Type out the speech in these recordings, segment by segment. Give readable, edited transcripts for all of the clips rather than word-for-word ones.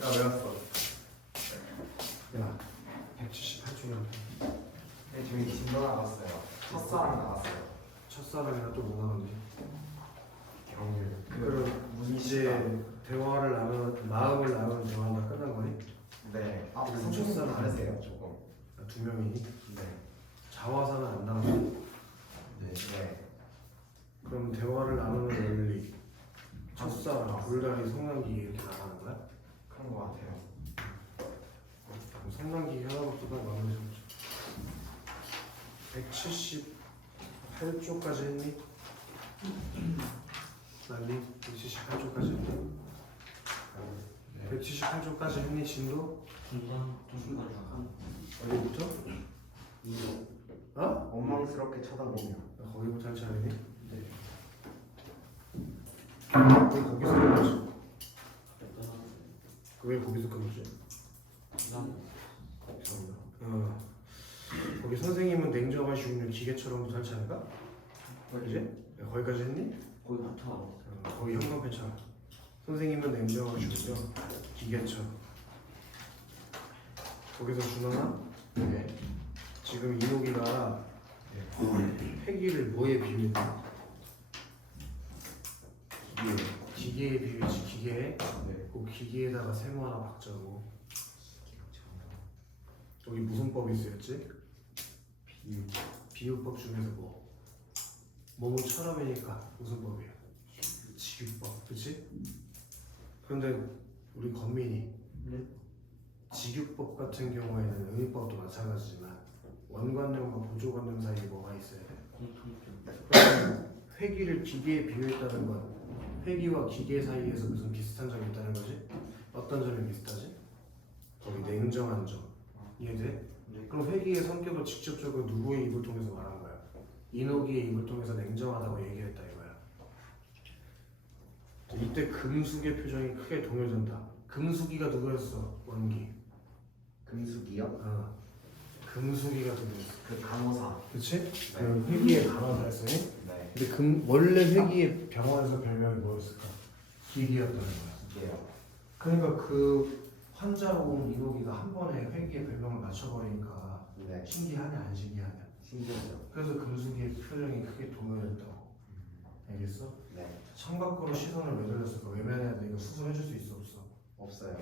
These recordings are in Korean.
나 외웠어. 야 178쪽이랑 네, 저희 진도 나갔어요. 첫사랑 나갔어요. 첫사랑이랑 또 뭐 나오는데? 경유. 그럼 이제 대화를 나누는 마음을 나누는 대화가 끝난 거니? 네. 아, 그럼 성격이 첫사랑 다르세요, 조금. 두 명이 네. 자화사는 안 나왔어. 네. 네. 그럼 대화를 나누는 원리 첫사랑 불다리 성난기 이렇게 나가는 거야? 그런 거 같아요. 그럼 성난기 하나부터 마무리 좀 178쪽까지 했니? 아니 178쪽까지 했니? 178쪽까지 했니 진도? 중간 어디부터? 어? 원망스럽게 쳐다보며. 거기부터 할 차례니? 네. 왜 거기서 끊었지? 왜 거기서 끊었지? 거기 선생님은 냉정하시군요. 기계처럼도 할 차례가? 그지? 거기까지 했니? 거기부터 거기 현관 괜찮아. 선생님은 냉정하시군요. 기계처럼. 거기서 준하나? 네. 지금 이노기가 폐기를 뭐에 비유했다? 기계에 비유했지. 기계에. 네. 그 기계에다가 세모 하나 박자고. 여기 무슨 법이 쓰였지? 비유법 중에서 뭐? 뭐뭐처럼이니까 무슨 법이야? 직유법, 그치? 그런데 우리 건민이 직유법 같은 경우에는 의미법도 마찬가지지만 원관념과 보조관념 사이에 뭐가 있어야 돼? 그러면 회기를 기계에 비유했다는 건 회기와 기계 사이에서 무슨 비슷한 점이 있다는 거지? 어떤 점이 비슷하지? 거기 냉정한 점. 이해돼? 그럼 회기의 성격을 직접적으로 누구의 입을 통해서 말한 거야? 이노기의 입을 통해서 냉정하다고 얘기했다 이거야. 이때 금숙의 표정이 크게 동요된다. 금숙이가 누구였어? 원기. 금숙이요? 금숙이가 누구였어? 그 간호사. 그치? 네. 그 회기의 간호사였으니? 네. 근데 원래 회기의 병원에서 별명이 뭐였을까? 기기였다는 거야. 이게요. 그러니까 그 환자로 온 이노기가 한 번에 회기의 별명을 맞춰버리니까 네. 신기하냐 안 신기하냐. 신기하죠. 그래서 금숙이의 표정이 크게 동요됐다고. 알겠어? 네. 창밖으로 시선을 왜 돌렸을까? 외면해야 돼. 이거 수술해줄 수 있어 없어? 없어요.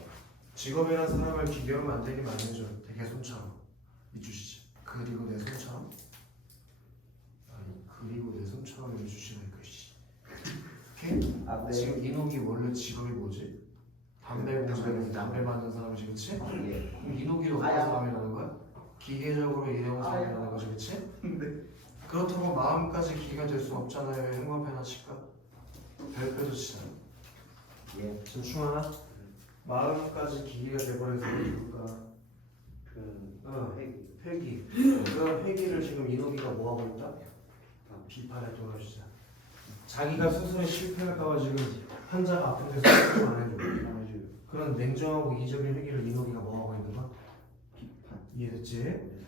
직업이란 사람을 기계하면 안 되게 만들죠. 되게 손처럼 이주시지. 그리고 내 손처럼? 아니 그리고 내 손처럼 이주시라니까 씨. 오케이? 아, 네. 지금 이노기 원래 직업이 뭐지? 담배 공장에서 담배 만든 사람이지, 그치? 예. 그럼 이노기도 어떤 사람이라는 거야? 기계적으로 일해온 사람이라는 거지, 그치? 네. 그렇다고 마음까지 기계가 될 수 없잖아요. 행방패나 칠까? 별표도 치잖아. 예. 지금 충하나? 마음까지 기계가 돼버려서 어떨까? 회기. 그 회기를 지금 이노기가 뭐하고 있다? 비판에 도와주자. 자기가 수술에 실패할까봐 지금 환자가 아픈 데서 수술 안 해줘. 그런 냉정하고 이적인 회기를 이노기가 뭐하고 있는 거야? 비판. 이해됐지?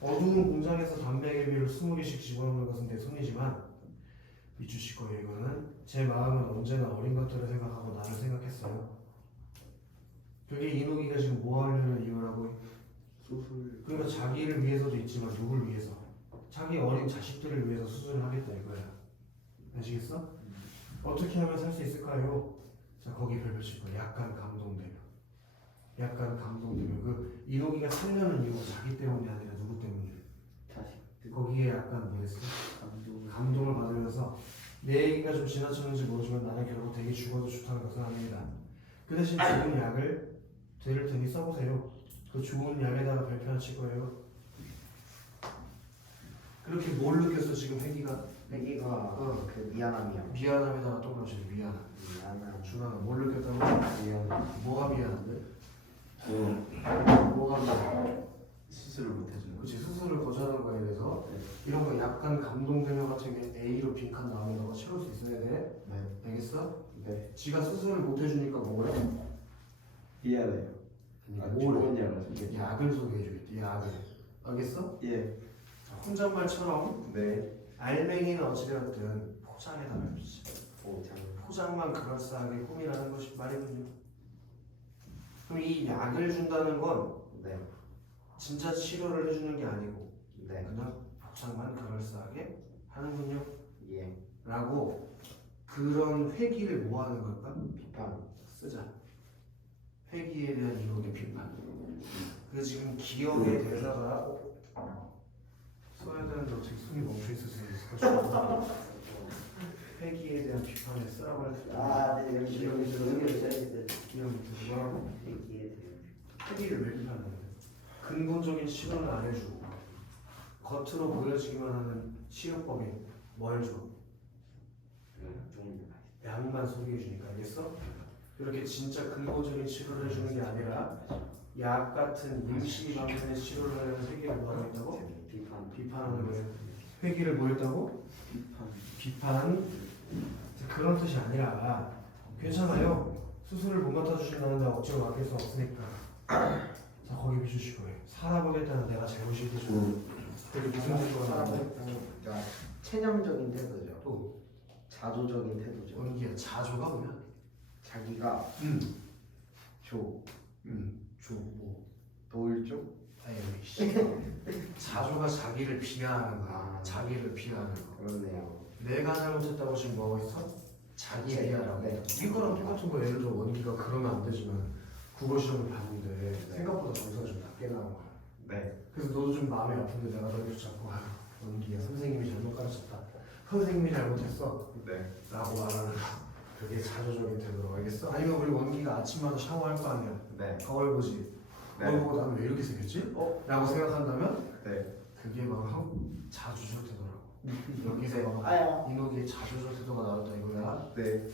어두운 공장에서 담배 개비를 20개씩 집어넣는 것은 내 손이지만 미주씨 거예요. 이거는 제 마음은 언제나 어린 것들을 생각하고 나를 생각했어요. 그게 이노기가 지금 뭐 하려는 이유라고? 수술. 그러니까 자기를 위해서도 있지만 누굴 위해서? 자기 어린 자식들을 위해서 수술을 하겠다 이거야. 아시겠어? 어떻게 하면 살 수 있을까요? 자 거기 별표 칠 거야. 약간 감동되며. 약간 감동되며. 그 이노기가 살려는 이유가 자기 때문이 아니라 누구 때문이야? 자식 거기에 약간 뭐였어? 감동 감동을 받으면서 내 얘기가 좀 지나쳤는지 모르지만 나는 결국 되게 죽어도 좋다는 것은 아닙니다. 그 대신 좋은 약을 드릴 테니 써보세요. 그 좋은 약에다가 별표 하나 칠 거예요. 그렇게 뭘 느꼈어 지금 회기가? 회기가 그 미안함이요. 미안함에다가 동그라미 미안함. 미안함. 준하나 뭘 느꼈다고? 미안. 뭐가 미안한데? 뭐가 미안해? 수술을 못 해주는 그치 수술을 거절하는 거에 대해서 이런 거 약간 감동되는 같은 게 A로 빈칸 나오면 너가 채울 수 있어야 돼. 네. 알겠어? 네. 지가 수술을 못 해주니까 뭐래? 미안해요. 뭐래? 좋은 약을 약을 소개해주겠대. 약을. 알겠어? 예. 혼잣말처럼 네. 알맹이는 어찌되었든 포장에 담아주지. 포장. 포장만 그럴싸하게 꾸미라는 것이 말이군요. 그럼 이 약을 준다는 건 네. 진짜 치료를 해주는 게 아니고 네. 그냥 복상만 그럴싸하게 하는군요. 예. 라고 그런 회기를 뭐 하는 걸까? 비판. 쓰자. 회기에 대한 이론의 비판. 그 지금 기억의 대사가 써야 되는데 어떻게 손이 멈춰 있어서 회기에 대한 비판에 쓰라고 할 때. 아, 네. 여기 기억이 여기 들어요. 여기 써있어요. 이름부터 뭐라고? 얘기해 드려요. 회기를 왜 비판하는데? 근본적인 실현을 안 해주고 겉으로 보여지기만 하는 치료법이 뭘 줘? 약만 소개해 주니까 알겠어? 이렇게 진짜 근본적인 치료를 해주는 게 아니라 약 같은 임시 방편의 치료를 하려는 회기를 뭐라고 했다고? 비판하는 거예요. 회기를 뭐 했다고? 비판. 그런 뜻이 아니라 괜찮아요. 수술을 못 맡아주신다는데 억지로 맡길 수 없으니까 자 거기 비주시고 해. 살아보겠다는 내가 잘못이겠죠. 그게 무슨 뜻이야? 그러니까 체념적인 태도죠. 또 자조적인 태도죠. 원기야 자조가 뭐야? 자기가 조, 조뭐 도울조, 아니 자조가 자기를 비하하는 거야. 자기를 비하하는 거. 그렇네요. 내가 잘못했다고 지금 뭐하고 있어? 자기 비하라고. 네. 이거랑 똑같은 거. 예를 들어 원기가 그러면 안 되지만 국어 시험을 봤는데 생각보다 점수가 좀 낮게 나온 거야. 네. 그래서 너도 좀 마음이 아픈데 내가 너를 붙잡고 원기야 선생님이 잘못 가르쳤다. 선생님이 잘못했어. 네. 라고 말하는 거. 그게 자조적인 태도로 알겠어? 아니면 우리 원기가 아침마다 샤워할 거 아니야. 네. 거울 보지. 거울 네. 보고 나면 왜 이렇게 생겼지? 라고 생각한다면 네. 그게 막 자조적 태도라고. 여기서 막 아야. 이노기의 자조적 태도가 나왔다 이거야. 네.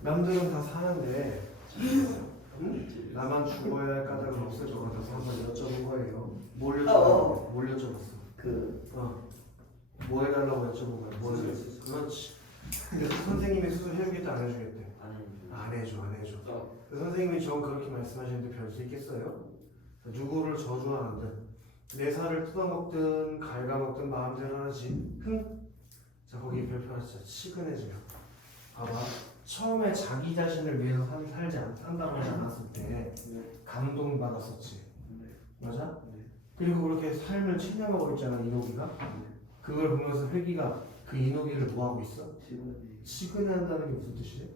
남들은 다 사는데 응? 나만 죽어야 할 까닭은 없을 것 같아서 한번 여쭤본 거예요. 뭘 여쭤봤어? 뭘 여쭤봤어? 뭐 해달라고 여쭤본 거야? 뭘 해줬어? 그렇지. 근데 그 선생님이 수술 해주겠다 안 해주겠대? 안 해줘 안 해줘. 그 선생님이 저 그렇게 말씀하시는데 별 수 있겠어요? 누구를 저주하는데 내 살을 뜯어먹든 갉아먹든 마음대로 하지. 흥? 자 거기 별표 하나 진짜 치근해지면 봐봐. 처음에 자기 자신을 위해서 산다고 하지 않았을 때 감동받았었지. 맞아? 그리고 그렇게 삶을 체념하고 있잖아 이노기가. 그걸 보면서 회기가 그 이노기를 뭐하고 있어? 치근한다는 게 무슨 뜻이래?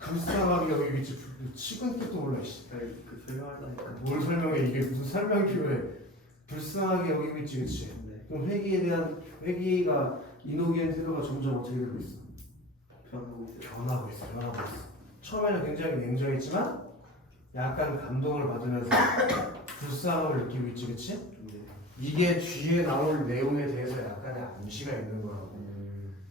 불쌍하게 여기 위치 치근 뜻도 몰라. 그 설명하다니까. 뭘 설명해? 이게 무슨 설명이 필요해? 불쌍하게 여기고 있지, 그치? 그럼 회기에 대한 회기가 이노기의 태도가 점점 어떻게 되고 있어? 변하고 있어. 처음에는 굉장히 냉정했지만 약간 감동을 받으면서 불쌍함을 느끼고 있지, 그치? 이게 뒤에 나올 내용에 대해서 약간의 암시가 있는 거라고.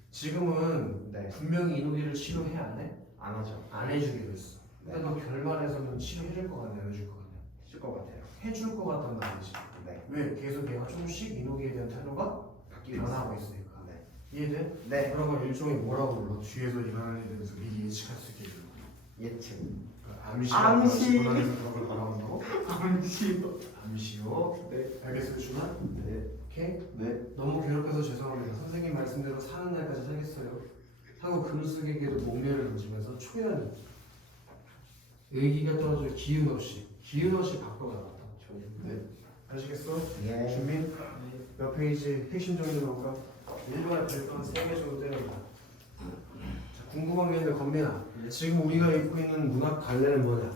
지금은 네. 분명히 이노기를 치료해 안 해? 안 하죠. 안 해주기로 했어. 근데 너 결말에서는 치료해줄 것 같냐, 안 해줄 것 같냐? 해줄 것 같아요. 해줄 것 같단 말이지. 네. 왜? 계속 얘가 조금씩 이노기에 대한 태도가 변하고 있으니까. 네. 이해돼? 네. 그런 걸 일종의 뭐라고 불러? 뒤에서 일어날 일에 대해서 미리 예측할 수 있게 해주는 거. 예측. 암시. 집어넣어서 그런 걸 말한다고? 암시요. 암시요. 네. 알겠어요, 준아? 네. 오케이? 네. 너무 괴롭혀서 죄송합니다. 선생님 말씀대로 사는 날까지 살겠어요. 하고 글쓰기에도 목례를 던지면서 초연히 의기가 떨어져 기운 없이 바꿔나갔다. 네. 아시겠어? 예. 준민? 몇 페이지 핵심 정리 볼까? 일반의 별표는 3개 정도 떼는다. 자, 궁금한 게 있는데 건민아, 지금 우리가 입고 있는 문학 갈래는 뭐냐?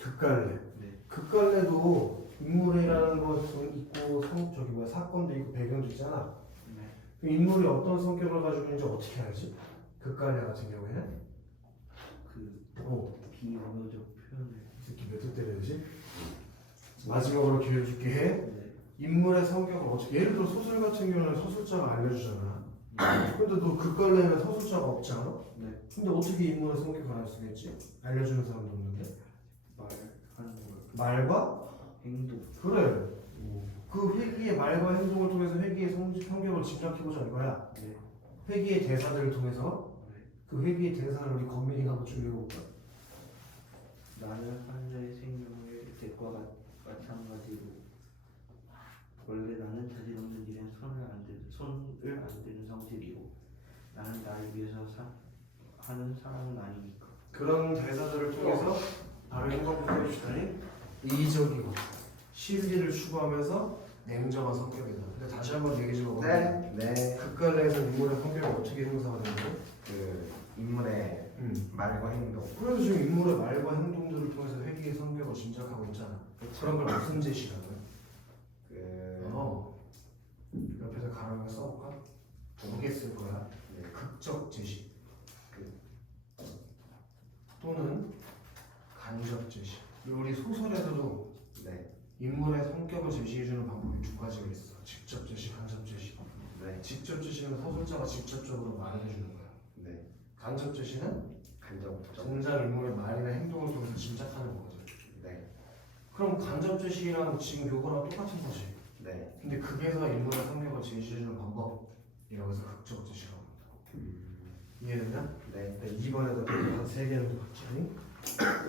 극갈래. 네. 극갈래도 인물이라는 것은 있고 사건도 있고 배경도 있잖아. 그 인물이 어떤 성격을 가지고 있는지 어떻게 알지? 극갈래 같은 경우에는 비언어적 표현을. 이 새끼 몇 대 때려야지? 마지막으로 기회 줄게 해. 인물의 성격을 어떻게 예를 들어 소설 같은 경우는 서술자가 알려주잖아. 근데 너 극갈래는 서술자가 없지 않아? 네. 근데 어떻게 인물의 성격을 알 수가 있지? 알려주는 사람도 없는데 말하는 걸. 말과 행동. 그래. 그 회기의 말과 행동을 통해서 회기의 성격을 짐작해보자 이거야. 네. 회기의 대사들을 통해서 그 회기의 대사를 우리 건민이가 한번 좀 읽어볼까? 나는 환자의 생명의 대과 마찬가지로 원래 나는 자질 없는 일엔 손을 안 대는 성질이고 나는 나를 위해서 하는 사람은 아니니까. 그런 대사들을 통해서 바로 행동부터 해주시다니 이기적이고 실리를 추구하면서 냉정한 성격이다. 근데 다시 한번 얘기 좀 해볼게요. 네. 극과 내에서 인물의 성격이 어떻게 형성하는지. 그 인물의 말과 행동. 그래서 지금 인물의 말과 행동들을 통해서 회귀의 성격을 짐작하고 있잖아. 그런 걸 무슨 제시라고요? 옆에서 가로를 써볼까? 2개 쓸 거야. 네. 극적 제시 또는 간접 제시. 우리 소설에서도 네. 인물의 성격을 제시해주는 방법이 2가지가 있어. 직접 제시, 간접 제시. 네. 직접 제시는 서술자가 직접적으로 말을 해주는 거야. 네. 간접 제시는 간접. 정작 인물의 말이나 행동을 통해서 짐작하는 거거든. 네. 그럼 간접 제시랑 지금 요거랑 똑같은 거지. 네. 근데 그게서 인물의 성격을 제시해주는 방법이라고 해서 극적 제시라고 합니다. 이해됐냐? 네. 2번에도 한 3개는 더 봤지.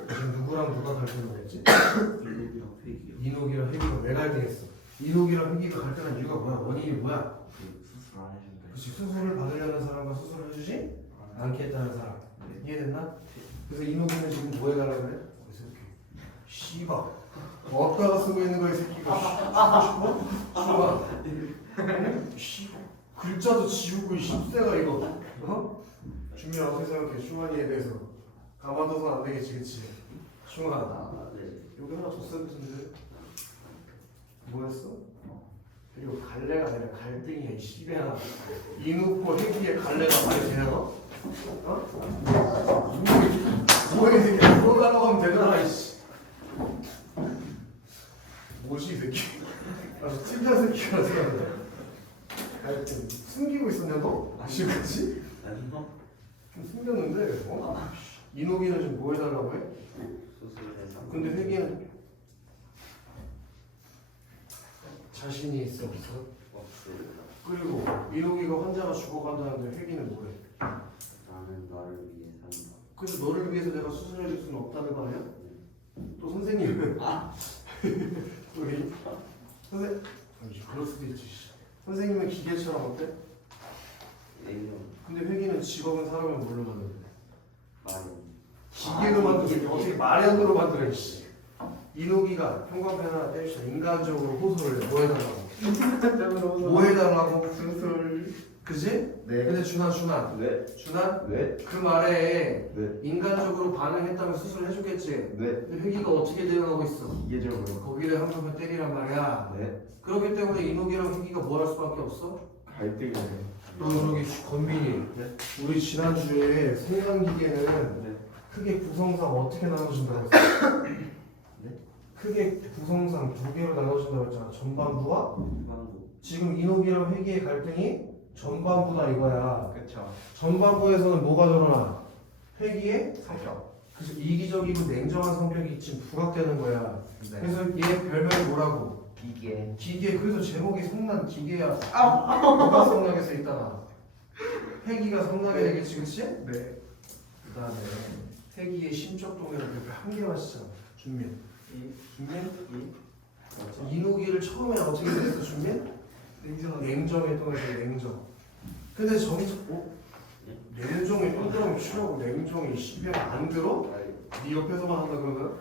지금 누구랑 누가 갈등을 했지? 인목이랑 회기요. 이녹이랑 회기가 왜 갈등했어? 이녹이랑 회기가 갈등한 이유가 뭐야? 원인이 뭐야? 수술 안 해준다. 그렇지. 수술을 받으려는 사람과 수술을 해주지 않겠다는 사람. 이해됐나? 그래서 이녹이는 지금 뭐 해달라고 그래? 이 새끼 씨발 어디다가 쓰고 있는 거야 이 새끼가. 씨발 씨발 글자도 지우고 이 십세가 이거. 준비야 어떻게 생각해? 슈만이에 대해서 가만둬서 안 되겠지, 그치? 슈만 네. 여기 하나 더 써야 되는데 뭐였어? 그리고 갈래가 아니라 갈등이야 이 씨배야. 이놓고 회기에 갈래가 말이 되냐 너? 뭐야 이 새끼야. 그거 가려고 하면 되잖아 이씨. 뭐지 이 새끼. 아주 찐자 새끼가 생각나. 갈등 숨기고 있었냐 너? 지금까지? 아니요. 좀 숨겼는데 이녹이는 지금 뭐 해달라고 해? 수술해서. 근데 회기는 자신이 있어 없어? 없어요. 그리고 이녹이가 환자가 죽어간다는데 회기는 뭐해? 나는 나를 위해 산다. 그래서 너를 위해서 내가 수술해 줄 수는 없다는 거 아니야? 또 선생님은 우리 선생 그럴 수도 있지. 선생님은 기계처럼 어때? 냉정. 근데 회기는 직업은 사람을 뭘로 만드는데? 말이. 기계로 만드는 어떻게 마련으로 만들어 이씨. 이녹이가 평범한 하나 떼주시다. 인간적으로 호소를 뭐 해달라고? 뭐 해달라고? 수술. 그지? 네. 근데 준아 왜? 네. 그 말에 네. 인간적으로 반응했다면 수술을 해줬겠지. 네. 근데 회기가 어떻게 대응하고 있어? 기계적으로. 거기를 한 번만 때리란 말이야. 네. 그렇기 때문에 이녹이랑 회기가 뭘 할 수밖에 없어? 갈등이네. 너 저기 권민이 네. 우리 지난주에 생명기계는 네. 크게 구성상 어떻게 나눠진다고 했어? 네? 크게 구성상 2개로 나눠진다고 했잖아. 전반부와 후반부. 지금 이녹이랑 회기의 갈등이 전반부다 이거야. 그렇죠. 전반부에서는 뭐가 드러나? 회기의 성격. 그래서 이기적이고 냉정한 성격이 지금 부각되는 거야. 네. 그래서 얘 별명이 뭐라고? 기계. 기계. 그래서 제목이 성난 기계야. 누가 성나게 써 있다가 회기가 성나게 되겠지, 그치? 네. 그다음에 회기의 심적 동요를 한 개만 쓰자. 준민. 준민. 이녹이를 처음에 어떻게 됐어, 준민? 냉정에 통해서 냉정. 근데 저기 냉정에 동그라미 치라고 냉정이 씨발 안 들어? 네 옆에서만 한다 그러면?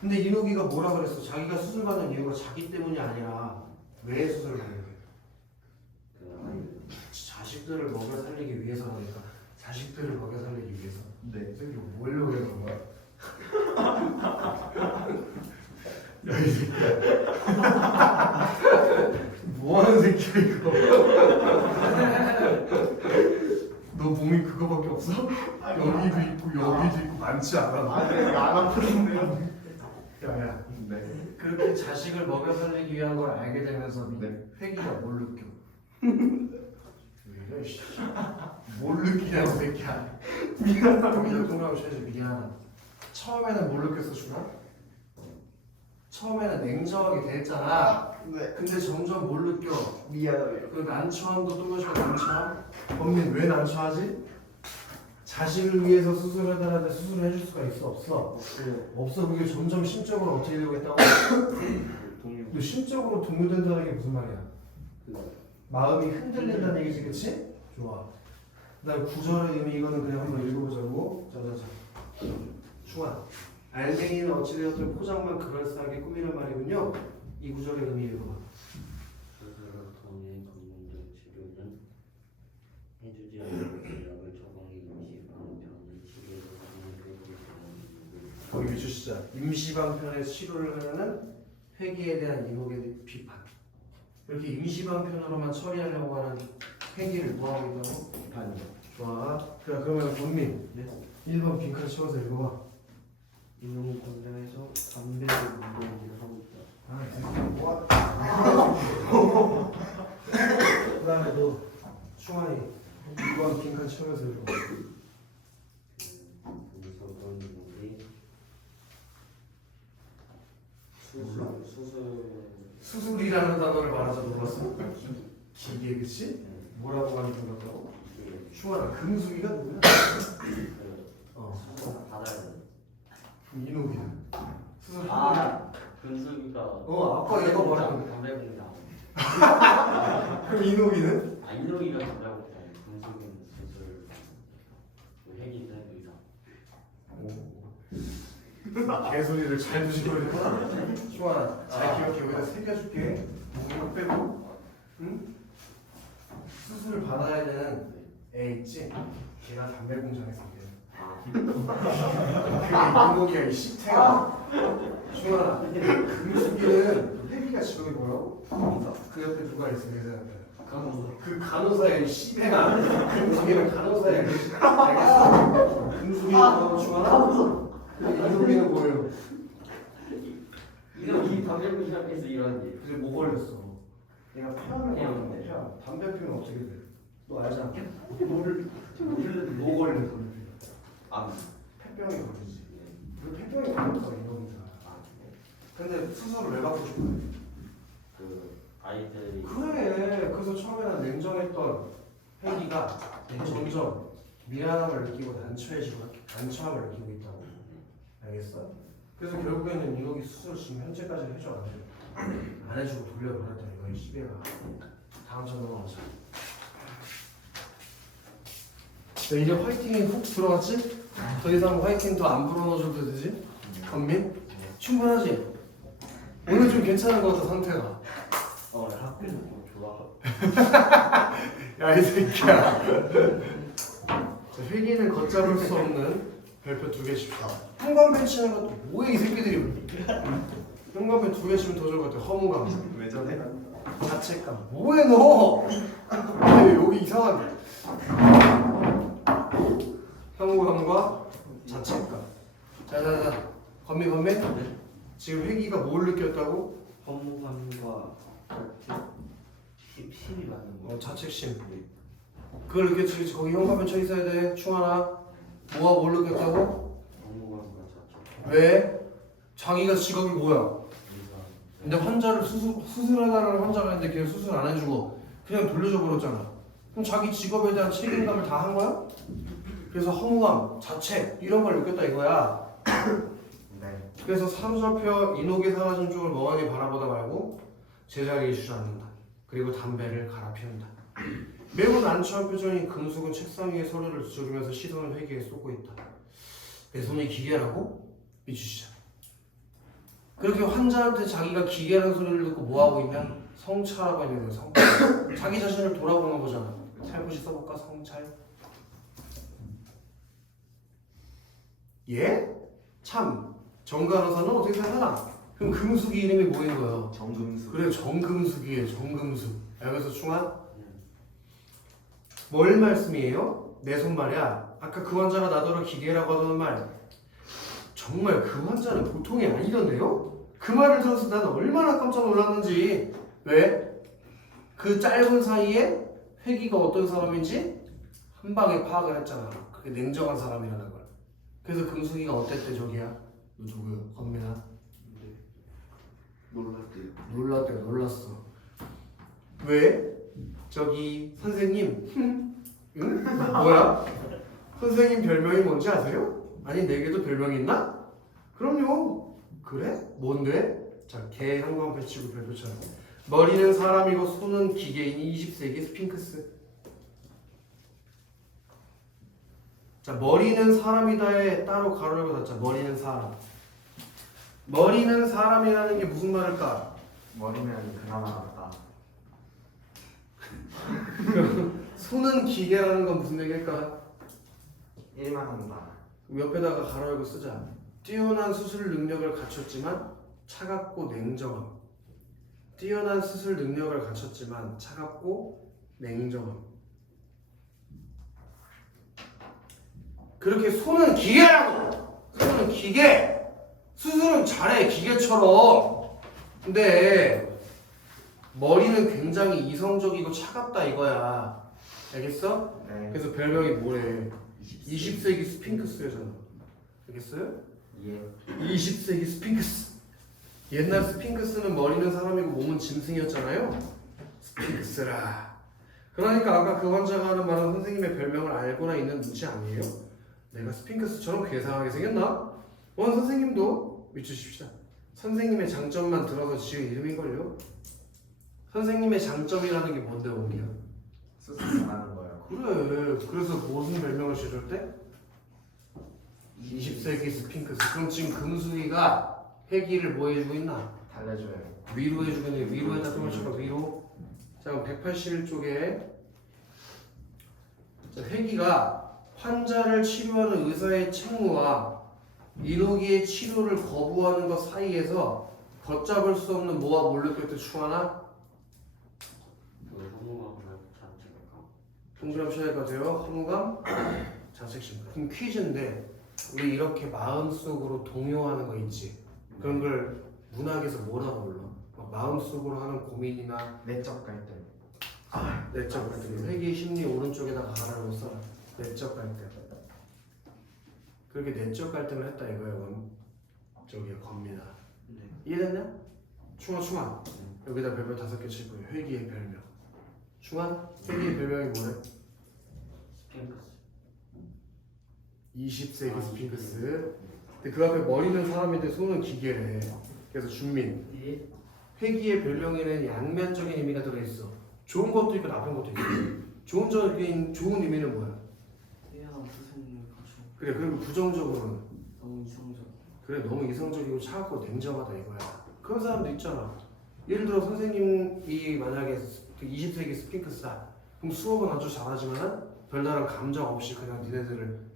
근데 이녹이가 뭐라 그랬어? 자기가 수술 받는 이유가 자기 때문이 아니라 왜 수술을 받는 거야? 자식들을 먹여 살리기 위해서라니까. 자식들을 먹여 살리기 위해서. 네. 저기 뭐려고 그러는 거야? 야, 이 새끼야. 뭐하는 새끼야 이거. 너 몸이 그거밖에 없어? 여기도 있고 여기도 있고 많지 않아? 안 아프는데요. 야야. 네. 그렇게 자식을 먹여 살리기 위한 걸 알게 되면서 네. 회기가 뭘 느껴? 왜 이래 씨. 뭘 느끼냐고 새끼야. 미안하다. 동그라미 쳐야지 미안하다. 처음에는 뭘 느꼈어 준아? 처음에는 냉정하게 대했잖아. 네. 근데 점점 뭘 느껴? 미안해요. 그 난처함도 또 몇이고 난처함? 범민 왜 난처하지? 자식을 위해서 수술해달라는데 수술을 해줄 수가 있어 없어? 없어요. 없어. 그게 점점 심적으로 어떻게 되고 있다고? 동요. 너 심적으로 동요된다는 게 무슨 말이야? 마음이 흔들린다는 얘기지, 그치? 좋아. 그 다음 구절의 의미 이거는 그냥 한번 읽어보자고. 자자자. 충환. 알맹이는 어찌되었든 포장만 그럴싸하게 꾸미는 말이군요. 이 구절의 의미 읽어봐. 스스로 돈의 검문적 치료는 해주지 않는 약을 처방해 임시방편을 치료로 하는 회계 거기 비추시자. 임시방편의 치료를 하려는 회계에 대한 이목의 비판. 이렇게 임시방편으로만 처리하려고 하는 회계를 뭐하고 있다고? 비판이요. 좋아. 그러면 본민 네. 1번 빈칸 채워서 읽어봐. 이놈 공장에서 담배를 운동을 하고 있다. 아, 이 새끼 뭐야? 그 다음에 너 충환이 2번 빈칸 채워서 읽어봐. 분석은 우리 수술이라는 단어를 말하자 놀랐어? 기계 그치? 뭐라고 많이 불렀다고? 충환아 금수기가 누구야? 수술 받아야 돼. 이놈이야. 수술 근수기가 아까 얘가 말했는데. 담배 공장. 그럼 이놈이는? 이놈이가 담배 공장. 근수기는 수술. 회기는 의사. 개소리를 잘 두시고 있구나. 충환아 잘 기억해. 여기다 새겨줄게. 목이로 빼고. 응? 수술을 받아야 되는 애 있지? 걔가 담배 공장에서 일해. 그게 이목이야 이 식태가. 충환아 금수기는 회비가 직업이 뭐야? 그 옆에 누가 있어? 그 간호사야 이 씨배가. 금수기는 간호사야. 알겠어? 금수기는 뭐라고 충환아? 이놈이는 뭐예요? 이놈이 담배 공장에서 일하는데. 그게 뭐 걸렸어? 내가 폐암을 걸렸는데 폐암. 담배 피우면 어떻게 돼? 너 알지 않게? 뭐 걸린 거야? 폐병이 걸리지. 그 폐병이 걸렸어 이놈이가. 근데 수술을 왜 받고 싶어? 그 아이들이 그래. 그래서 처음에는 냉정했던 회기가 점점 미안함을 느끼고 난처함을 느끼고 있다고. 알겠어? 그래서 결국에는 이놈이 수술 지금 현재까지 해줘 안 해줘? 안 해주고 돌려보냈다 이거 이 시베가. 다음 장 넘어가자. 자, 이제 화이팅이 훅 들어갔지? 더 이상 화이팅 더 안 불어넣어줘도 되지? 건민? 충분하지? 오늘 좀 괜찮은 것 같아 상태가. 학교는 좀 좋아. 야 이 새끼야. 자, 회기를 걷잡을 수 없는 별표 2개 칩시다. 현관펜 치는 것도 뭐해 이 새끼들이. 현관펜 2개 치면 더 좋을 것 같아. 허무감. 왜 저래? 자책감. 뭐해 너? 왜 여기 이상한데? 허무감과 자책감. 자자자. 건미. 지금 회기가 뭘 느꼈다고? 허무감과 심이 맞는 거. 자책심. 그걸 느꼈지. 거기 현관펜 쳐 있어야 돼. 충하나. 뭐가 뭘 느꼈다고? 허무감과 자책. 왜? 자기가 직업이 뭐야? 근데 환자를 수술하다는 환자가 있는데 걔 수술 안 해주고 그냥 돌려줘 버렸잖아. 그럼 자기 직업에 대한 책임감을 다 한 거야? 그래서 허무감, 자책 이런 걸 느꼈다 이거야. 네. 그래서 사로잡혀 인옥이 사라진 쪽을 멍하니 바라보다 말고 제자리에 주저앉는다. 그리고 담배를 갈아 피운다. 매우 난처한 표정인 금숙은 책상 위에 서류를 두드리면서 시선을 회기에 쏟고 있다. 내 손이 기계라고? 미치시자. 그렇게 환자한테 자기가 기계라는 소리를 듣고 뭐하고 있냐? 성찰하고 있는 거야. 성찰. 자기 자신을 돌아보는 거잖아. 살포시 써볼까? 성찰. 예? 참. 정간호사는 어떻게 생각하나? 그럼 금숙이 이름이 뭐인 거예요? 정금수. 그래 정금숙이에요. 정금숙. 알겠어 충환? 뭘 말씀이에요? 내 손 말이야. 아까 그 환자가 나더러 기계라고 하던 말 정말 그 환자는 보통이 아니던데요? 그 말을 들어서 난 얼마나 깜짝 놀랐는지. 왜? 그 짧은 사이에 회기가 어떤 사람인지 한 방에 파악을 했잖아. 그게 냉정한 사람이라는 걸. 그래서 금숙이가 어땠대 저기야? 너 누구야? 건민아? 놀랐대요. 놀랐어. 왜? 저기 선생님 응? 뭐야? 선생님 별명이 뭔지 아세요? 아니 내게도 별명이 있나? 그럼요. 그래? 뭔데? 자, 개 형광펜 치고 별표처럼. 머리는 사람이고 손은 기계인 20세기 스핑크스. 자, 머리는 사람이다에 따로 가로 열고 닫자. 머리는 사람. 머리는 사람이라는 게 무슨 말일까? 머리는 그나마 낫다. 손은 기계라는 건 무슨 얘기일까? 일만 한다. 옆에다가 가로 열고 쓰자. 뛰어난 수술 능력을 갖췄지만 차갑고 냉정함. 뛰어난 수술 능력을 갖췄지만 차갑고 냉정함. 그렇게 손은 기계라고! 손은 기계! 수술은 잘해, 기계처럼. 근데 머리는 굉장히 이성적이고 차갑다 이거야. 알겠어? 네. 그래서 별명이 뭐래? 20세기 스핑크스잖아. 알겠어요? 예. 20세기 스핑크스. 옛날 스핑크스는 머리는 사람이고 몸은 짐승이었잖아요. 스핑크스라. 그러니까 아까 그 환자가 하는 말은 선생님의 별명을 알고나 있는 눈치 아니에요? 내가 스핑크스처럼 괴상하게 생겼나? 선생님도 믿으십시다. 선생님의 장점만 들어서 지은 이름인걸요? 선생님의 장점이라는 게 뭔데, 원기야? 수술 잘하는 거요. 그래. 그래서 무슨 별명을 지었대? 20세기 스핑크스. 그럼 지금 금수기가 회기를 뭐 해주고 있나? 달래줘요. 위로 해주고 있네. 위로에다 또 맞춰봐. 위로. 자, 그럼 181쪽에 회기가 환자를 치료하는 의사의 책무와 인후기의 치료를 거부하는 것 사이에서 걷잡을 수 없는 뭐와 몰려있을 때 추하나? 동그라미 쳐야 될 것 같아요. 허무감, 자책심. 그럼 퀴즈인데 우리 이렇게 마음속으로 동요하는 거 있지? 그런 걸 문학에서 뭐라고 불러? 막 마음속으로 하는 고민이나 내적 갈등. 내적 갈등. 회귀 심리 오른쪽에다가 가라고 써라. 내적 갈등. 그렇게 내적 갈등을 했다 이거예요. 저기 권민아. 네. 이해됐냐? 충아. 여기다 별명 5개 칠 거예요. 회귀의 별명. 충아? 회귀의 별명이 뭐래? 스핑크스. 20세기 스핑크스. 근데 그 앞에 머리는 사람인데 손은 기계래. 그래서 준민. 예. 회귀의 별명에는 양면적인 의미가 들어있어. 좋은 것도 있고 나쁜 것도 있어. 좋은 의미는 뭐야? 뛰어난 선생님을 갖추. 그래. 그리고 부정적으로는 너무 이성적. 그래. 너무 이성적이고 차갑고 냉정하다 이거야. 그런 사람도 있잖아. 예를 들어 선생님이 만약에 20세기 스핑크스다. 그럼 수업은 아주 잘하지만 별다른 감정 없이 그냥 니네들을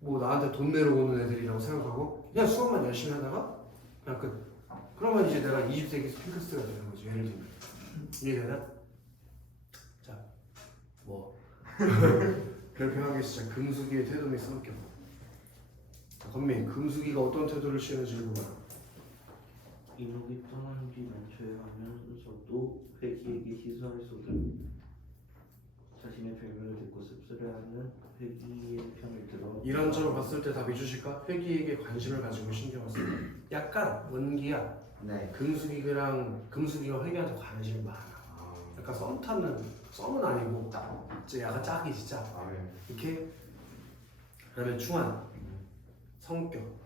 뭐 나한테 돈 내러 오는 애들이라고 생각하고 그냥 수업만 열심히 하다가 그냥 그러면 이제 내가 20세기 스핑크스가 되는 거지. 예를 들면 이해되나? 자, 뭐 별표하기 시작. 금수기의 태도 및 성격. 건민, 금수기가 어떤 태도를 취하는지 궁금하다. 인후기 떠난 뒤 난처해 하면서도 회기에게 시선을 쏟은 자신의 별명을 듣고 씁쓸해하는 회기의 편을 들어 이런저런 봤을 때 다 믿으실까? 회기에게 관심을 가지고 신경을 써. 약간 원기야. 네. 금수기가 회기한테 관심이 많아. 약간 썸은 아니고 진짜 약간 짝이지 짝. 네. 이렇게. 그다음에 충한 성격.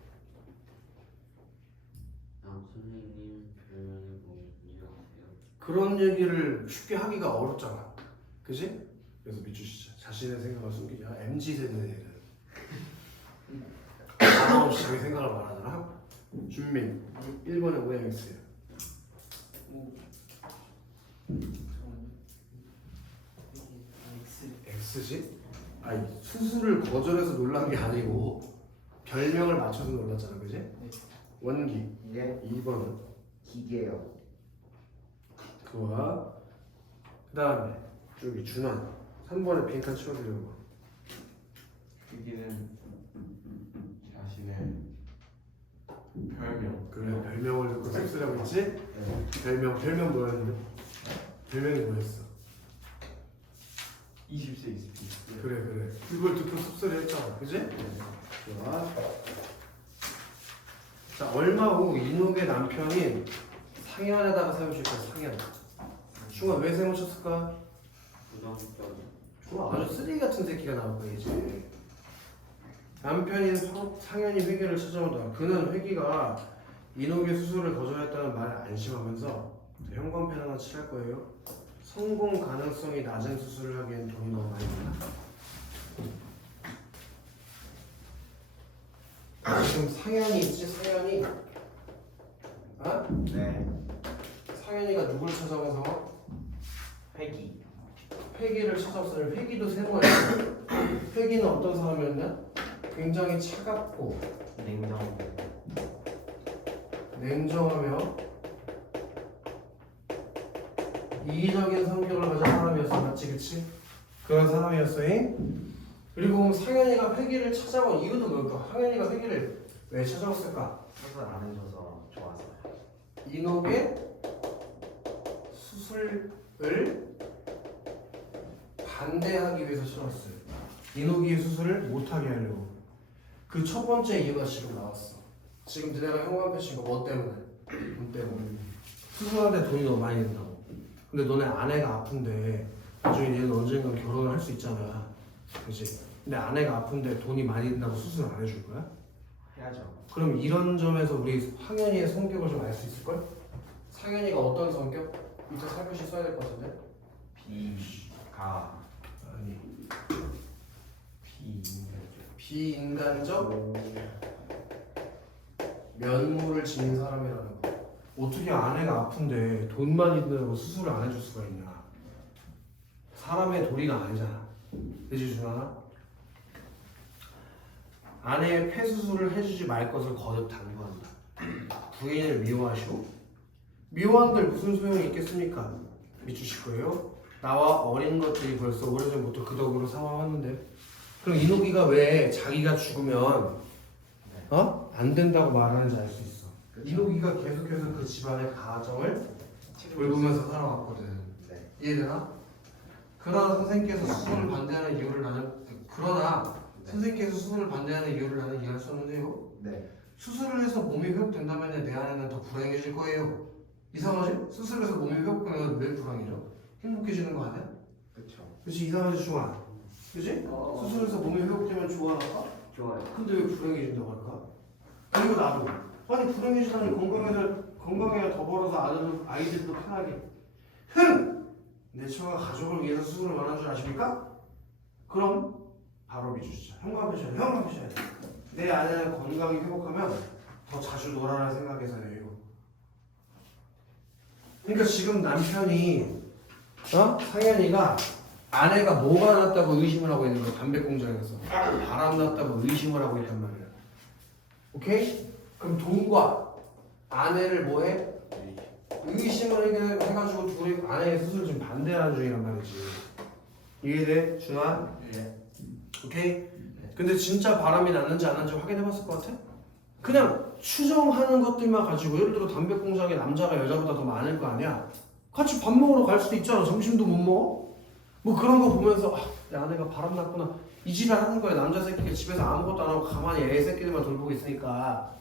선생님 별명이 뭔지 아세요? 그런 얘기를 쉽게 하기가 어렵잖아. 그지? 그래서 믿주시자. 자신의 생각을 숨기지. MZ세대들은 단어 없이 자기 생각을 말하잖아. 준민 1번에 OMX예요. X지? 아니 수술을 거절해서 놀란 게 아니고 별명을 맞춰서 놀랐잖아. 그지? 원기 예. 2번은 기계요. 그와 그 다음에 저기 준환 3번에 빈칸 치워드리고. 여기는 자신의 별명. 그래 별명을 듣고 씁쓸하고 있지? 별명 뭐였는데? 별명이 뭐였어? 20세 20세. 그래 그걸 듣고 씁쓸했잖아. 그지? 좋아. 자 얼마 후 인욱의 남편인 상현에다가 세워줄 거야. 상현. 충아 왜 세우셨을까? 부정적. 좋아. 아주 쓰레기 같은 새끼가 나올 거야 이제. 남편인 상현이 회계를 찾아온다. 그는 회기가 인욱의 수술을 거절했다는 말에 안심하면서 형광펜 하나 칠할 거예요. 성공 가능성이 낮은 수술을 하기엔 돈이 너무 많이 든다. 지금 상현이 있지? 상현이 어? 네. 상현이가 누굴 찾아가서 회기. 회기를 찾아왔어요. 회기도 세모야. 회기는 어떤 사람이었냐? 굉장히 차갑고 냉정. 냉정하며 이기적인 성격을 가진 사람이었어. 맞지? 그치? 그런 사람이었어잉? 그리고 상현이가 회기를 찾아온 이유도 뭘까? 상현이가 회기를 왜 찾아왔을까? 수술 안 해줘서 좋았어요. 이녹의 수술을 반대하기 위해서 찾아왔어요. 이녹이의 수술을 못하게 하려고. 그 첫 번째 이유가 지금 나왔어. 지금 너네가 형광 표시인 거 뭐 때문에? 돈 때문에. 수술하는데 돈이 너무 많이 든다고. 근데 너네 아내가 아픈데 나중에 얘는 언젠간 결혼을 할 수 있잖아. 그치? 근데 아내가 아픈데 돈이 많이 든다고 수술을 안 해줄 거야? 해야죠. 그럼 이런 점에서 우리 상현이의 성격을 좀 알 수 있을걸? 상현이가 어떤 성격? 밑에 살펴시 써야 될 것 같은데? 비가 아니 비인간적. 비인간적 면모를 지닌 사람이라는 거. 어떻게 아내가 아픈데 돈 많이 든다고 수술을 안 해줄 수가 있냐? 사람의 도리가 아니잖아. 그지 준아? 아내의 폐수술을 해주지 말 것을 거듭 당부한다. 부인을 미워하시고 미워한들 무슨 소용이 있겠습니까? 미주실 거예요? 나와 어린 것들이 벌써 오래전부터 그 덕으로 살아왔는데 그럼 이노기가 왜 자기가 죽으면 안 된다고 말하는지 알 수 있어. 이노기가 계속해서 그 집안의 가정을 돌보면서 살아왔거든. 네. 이해되나? 그러나 선생님께서 수술을 반대하는 이유를 나는 선생님께서 수술을 반대하는 이유를 나는 이해할 수 없는데요. 네. 수술을 해서 몸이 회복된다면 내 아내는 더 불행해질 거예요. 이상하지? 수술해서 몸이 회복되면 왜 불행해져? 행복해지는 거 아니야? 그렇죠. 그치? 이상하지 중아. 그치? 수술해서 몸이 회복되면 좋아할까? 좋아요. 근데 왜 불행해진다고 할까? 그리고 나도 아니 불행해지다니 건강해야 더 벌어서 아이들도 편하게 내 처가 가족을 위해서 수술을 원하는 줄 아십니까? 그럼 바로 믿으시죠. 형광표시야. 내 아내는 건강이 회복하면 더 자주 놀아라 생각해서요. 이거. 그러니까 지금 남편이 상현이가 아내가 뭐가 났다고 의심을 하고 있는 거야. 담배 공장에서 바람 났다고 의심을 하고 있단 말이야. 오케이? 그럼 돈과 아내를 뭐해? 의심을 해가지고 둘이 아내의 수술을 지금 반대하는 중이란 말이지. 이해돼? 준아? 네. 오케이? 근데 진짜 바람이 났는지 안 났는지 확인해봤을 것 같아? 그냥 추정하는 것들만 가지고 예를 들어 담배 공장에 남자가 여자보다 더 많을 거 아니야? 같이 밥 먹으러 갈 수도 있잖아. 점심도 못 먹어? 뭐 그런 거 보면서 내 아내가 바람 났구나 이 집에 하는 거야. 남자 새끼가 집에서 아무것도 안 하고 가만히 애 새끼들만 돌보고 있으니까.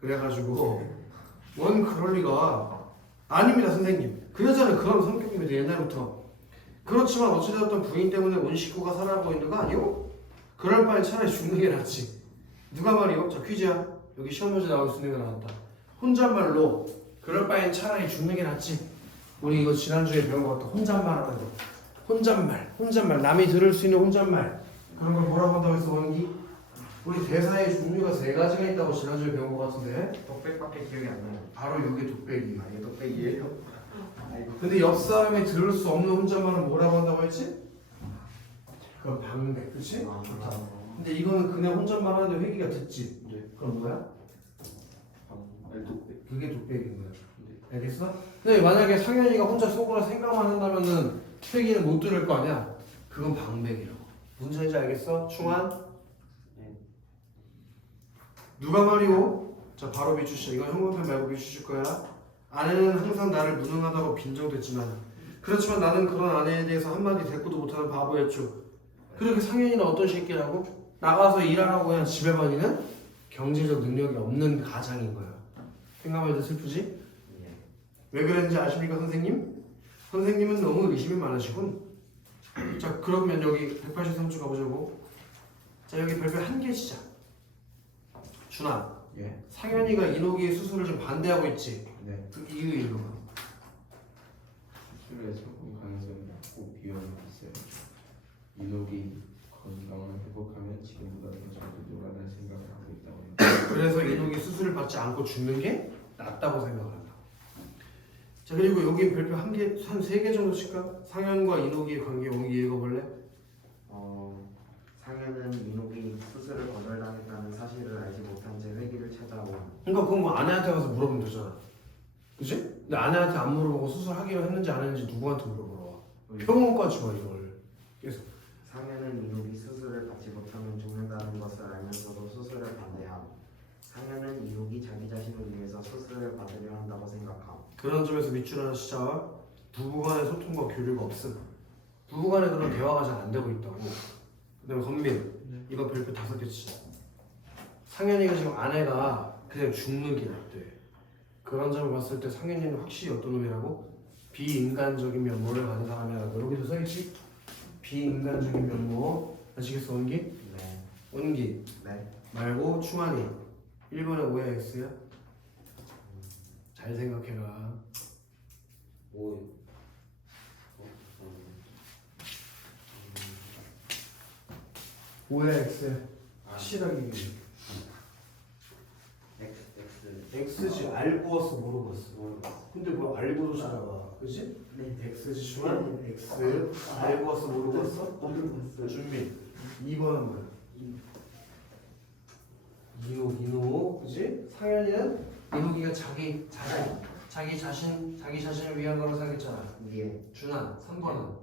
그래가지고 원 그럴 리가 아닙니다 선생님. 그 여자는 그런 성격입니다 옛날부터. 그렇지만 어찌되었던 부인 때문에 온 식구가 살아가고 있는 거 아니오? 그럴 바엔 차라리 죽는 게 낫지. 누가 말이오? 자 퀴즈야. 여기 시험 문제 나올 수 있는 거 나왔다. 혼잣말로 그럴 바엔 차라리 죽는 게 낫지. 우리 이거 지난주에 배운 것 같다. 혼잣말 하는 거. 혼잣말. 남이 들을 수 있는 혼잣말. 그런 걸 뭐라고 한다고 했어 원기? 우리 대사의 종류가 3가지가 있다고 지난주에 배운 것 같은데 독백밖에 기억이 안 나요. 바로 이게 독백이. 아, 이게 독백이에요? 아이고. 근데 옆 사람이 들을 수 없는 혼잣말은 뭐라고 한다고 했지? 그건 방백, 그치? 아, 좋다. 근데 이거는 그냥 혼잣말 하는데 회기가 듣지. 네. 그럼 뭐야? 독백. 그게 독백인 거야. 알겠어? 근데 만약에 상현이가 혼자 속으로 생각만 한다면은 회기는 못 들을 거 아니야? 그건 방백이라고. 무슨 소리인지 알겠어? 충환? 네. 누가 말이오? 자 바로 비추시죠. 이건 형광펜 말고 비추실 거야. 아내는 항상 나를 무능하다고 빈정댔지만 그렇지만 나는 그런 아내에 대해서 한마디 대꾸도 못하는 바보였죠. 그렇게 상현이는 어떤 새끼라고? 나가서 일하라고 그냥 집에만 있는 경제적 능력이 없는 가장인 거야. 생각만 해도 슬프지? 예. 왜 그랬는지 아십니까 선생님? 선생님은 너무 의심이 많으시군. 자 그러면 여기 183주 가보자고. 자 여기 별표 1개 시작. 준아 예. 상현이가 이노기의 수술을 좀 반대하고 있지? 네. 그 이유 읽어봐. 수술의 성공 가능성이 낮고 비용이 비싸요. 이녹이 건강을 회복하면 지금보다 더 자주 놀아날 생각을 그래서 이녹이 수술을 받지 않고 죽는 게 낫다고 생각한다. 자, 그리고 여기 별표 한 3개 정도 칠까? 상현과 이녹의 관계 원기 읽어볼래? 상현은 이녹이 수술을 거절당했다는 사실을 알지 못한 채 회기를 찾아온. 그러니까 그건 뭐 아내한테 가서 물어보면 되잖아. 그치? 근데 아내한테 안 물어보고 수술하기로 했는지 안 했는지 누구한테 물어보러 와. 병원까지 와 이걸. 계속. 상현은 이녹이 수술을 받지 못하면 죽는다는 것을 알면서도 수술을 반대함. 상현은 이녹이 자기 자신을 위해서 수술을 받으려 한다고 생각함. 그런 점에서 밑줄 하나 치자. 부부간의 소통과 교류가 없음. 부부간에 그런 대화가 잘 안 되고 있다고. 그다음에 건민 이거 별표 5개 치자. 상현이가 지금 아내가 그냥 죽는 게 낫대. 그런 점을 봤을 때 상현이는 확실히 어떤 놈이라고? 비인간적인 면모를 가진 사람이라고. 여기도 써있지? 비인간적인 면모. 아시겠어 원기? 네. 원기 네. 말고 충환이 1번에 5야 X야? 잘 생각해라. 오. 5야 X야. 확실하게 얘기해. X지. 알고 왔어 모르고 왔어. 근데 뭐 알고도 잘 알아. 그치? 네. X지 충환 X 알고 왔어 모르고 왔어? 모르고 왔어요. 준비 2번은 뭐야? 이녹 그치? 상현이는 이녹이가 자기 자신을 위한 거라고 생각했잖아. 예. 준환 3번은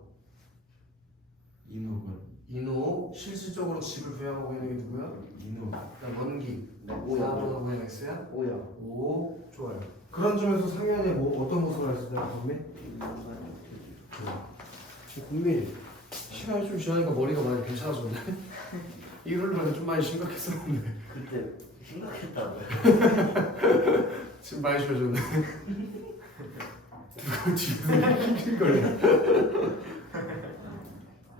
이놈은 이녹 실질적으로 집을 부양하고 있는 게 누구야? 이놈. 그다음 원기 네. 4번은 왜 X야? 5요. 5 좋아요. 그런 점에서 상현이 뭐 어떤 모습을 할 수 있나요? 국민? 국민 시간이 좀 지나니까 머리가 많이 괜찮아졌네. 이럴 때는 좀 많이 심각했었는데 그때 심각했다고요. 지금 많이 쉬어졌네. 누구 뒤에서 힐힐거려.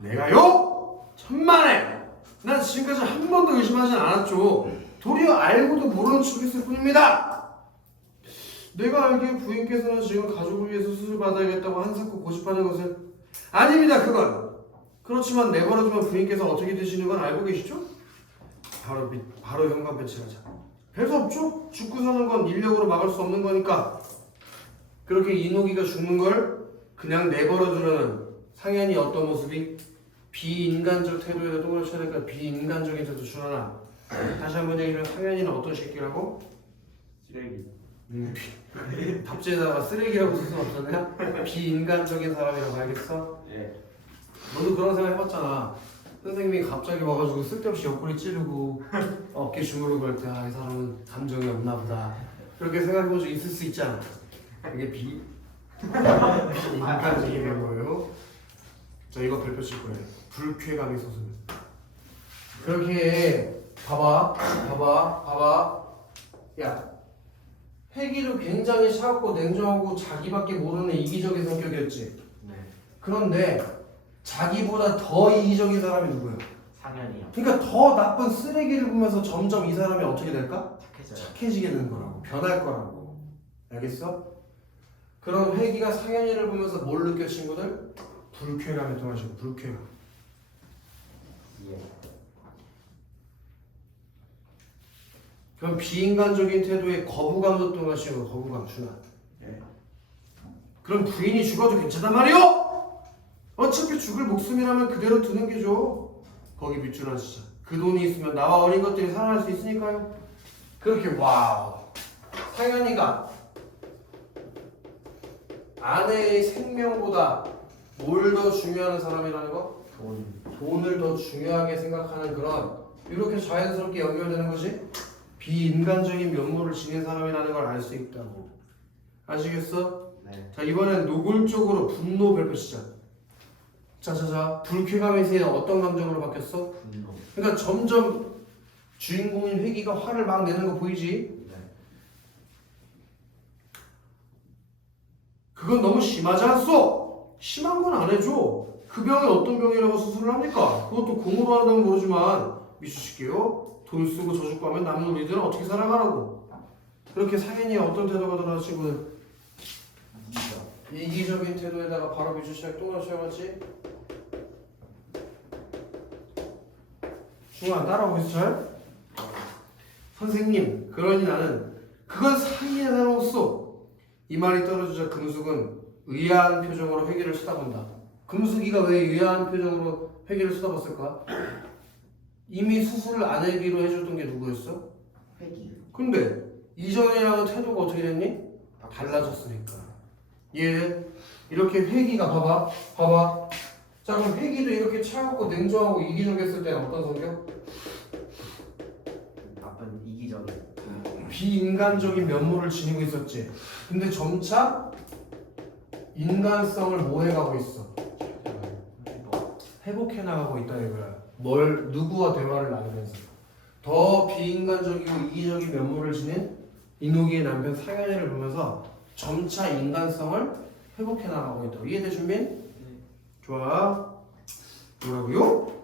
내가요? 천만에 난 지금까지 한 번도 의심하진 않았죠. 도리어 알고도 모르는 척했을 뿐입니다. 내가 알기에 부인께서는 지금 가족을 위해서 수술받아야겠다고 한사코 고집하는 것은 아닙니다. 그건 그렇지만 내버려두면 부인께서 어떻게 되시는 건 알고 계시죠? 바로 현관 배치하자. 별수 없죠? 죽고 사는 건 인력으로 막을 수 없는 거니까. 그렇게 이녹이가 죽는 걸 그냥 내버려두는 상현이 어떤 모습이? 비인간적 태도에다 똥을 쳐야 되니까 비인간적인 태도 주하나. 다시 한번 얘기하면 상현이는 어떤 새끼라고? 쓰레기. 답지에다가 쓰레기라고 쓸 수는 없었냐? 비인간적인 사람이라고 알겠어? 네. 너도 그런 생각 해봤잖아. 선생님이 갑자기 와가지고 쓸데없이 옆구리 찌르고 어깨 주무르고 할 때 아, 이 사람은 감정이 없나 보다. 그렇게 생각해본 적 있을 수 있잖아. 이게 비인간적인 거예요. 자, 이거 별표 칠 거예요. 불쾌감이 솟으면. 그렇게 봐봐. 야, 혜기도 굉장히 차갑고 냉정하고 자기밖에 모르는 이기적인 성격이었지. 네. 그런데 자기보다 더 이기적인 사람이 누구야? 상현이요. 그러니까 더 나쁜 쓰레기를 보면서 점점 이 사람이 어떻게 될까? 착해져요. 착해지게 되는 거라고. 변할 거라고. 알겠어? 그럼 혜기가 상현이를 보면서 뭘 느껴 친구들? 불쾌감이 통하시고 불쾌감. 예. 그럼 비인간적인 태도에 거부감도 통하시고 거부감 주나? 네. 그럼 부인이 죽어도 괜찮단 말이오? 어차피 죽을 목숨이라면 그대로 두는 게죠. 거기 밑줄 하시자. 그 돈이 있으면 나와 어린 것들이 살아날 수 있으니까요. 그렇게 와우. 상현이가 아내의 생명보다 뭘 더 중요한 사람이라는 거? 돈을 더 중요하게 생각하는 그런 이렇게 자연스럽게 연결되는 것이 비인간적인 면모를 지닌 사람이라는 걸 알 수 있다고. 아시겠어? 네. 자, 이번엔 노골적으로 분노 별표 시작. 자, 불쾌감이 이제 어떤 감정으로 바뀌었어? 분노. 그러니까 점점 주인공인 회기가 화를 막 내는 거 보이지? 네. 그건 너무 심하지 않소? 심한 건 안 해줘. 그 병이 어떤 병이라고 수술을 합니까? 그것도 공으로 한다면 모르지만 미수시게요. 돈 쓰고 저축 하면 남는 우리들은 어떻게 살아가라고. 그렇게 상현이의 어떤 태도가 들어가 친구는 이기적인 태도에다가 바로 미수시작 또 하셔야지. 중앙 따라오고 있어 잘? 선생님, 그러니 나는 그건 상의에 나눴어. 이 말이 떨어지자 금숙은 의아한 표정으로 회계를 쳐다본다. 금숙이가 왜 의아한 표정으로 회계를 쳐다봤을까? 이미 수술을 안 하기로 해줬던 게 누구였어? 회기. 근데 이전이랑은 태도가 어떻게 됐니? 달라졌으니까. 얘 이렇게 회기가 봐봐. 자 그럼 회기도 이렇게 차갑고 냉정하고 이기적이었을 때는 어떤 성격? 나쁜 이기적인. 비인간적인 면모를 지니고 있었지. 근데 점차 인간성을 뭐 해가고 있어? 회복해 나가고 있다 이거야. 누구와 대화를 나누면서 더 비인간적이고 이기적인 면모를 지닌 이노기의 남편 상현이를 보면서 점차 인간성을 회복해 나가고 있다. 이해돼 준빈? 좋아. 뭐라고요?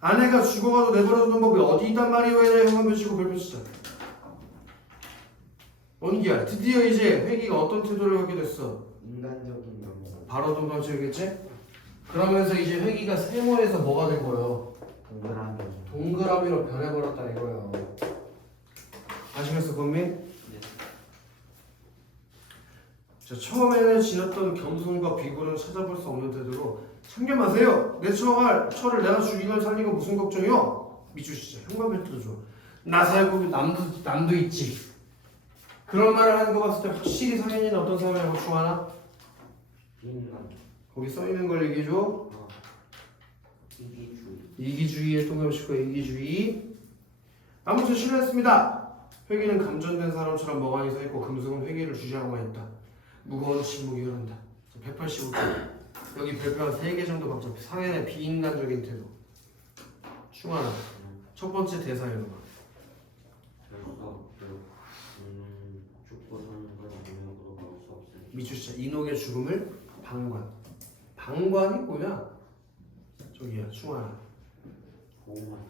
아내가 죽어가도 내버려두는 법이 어디 있단 말이오? 해라. 형광 펼치고 별표 치자. 원기야, 드디어 이제 회기가 어떤 태도를 하게 됐어? 인간적인 면모. 바로 동방치겠지? 그러면서 이제 회기가 세모에서 뭐가 된 거예요? 동그라미. 동그라미로 변해버렸다 이거예요. 아시겠어, 권민? 자, 처음에는 지녔던 겸손과 비굴은 찾아볼 수 없는 태도로 참견 마세요. 내 처를 내가 죽이건 살리건 무슨 걱정이요? 미주시자. 형광벨트도 줘. 나 살고 남도 있지. 그런 말을 하는 거 봤을 때 확실히 상현이는 어떤 사람이라고 추하나? 비인간. 거기 써있는 걸 얘기해줘. 이기주의. 이기주의에 통합시고 이기주의. 아무튼 실례했습니다. 회기는 감전된 사람처럼 멍하니 서있고 금숙은 회기를 주시하고만 있다. 무거운 침묵이 흐른다. 185쪽. 여기 별표 한 3개 정도 박자. 상현의 비인간적인 태도. 충하나. 첫 번째 대사 읽어봐. 결석. 죽고 사는 걸 능력으로 막을 수 없으니. 미추시자. 이녹의 죽음을 방관. 방관이 뭐야? 저기야 충하나. 보호만.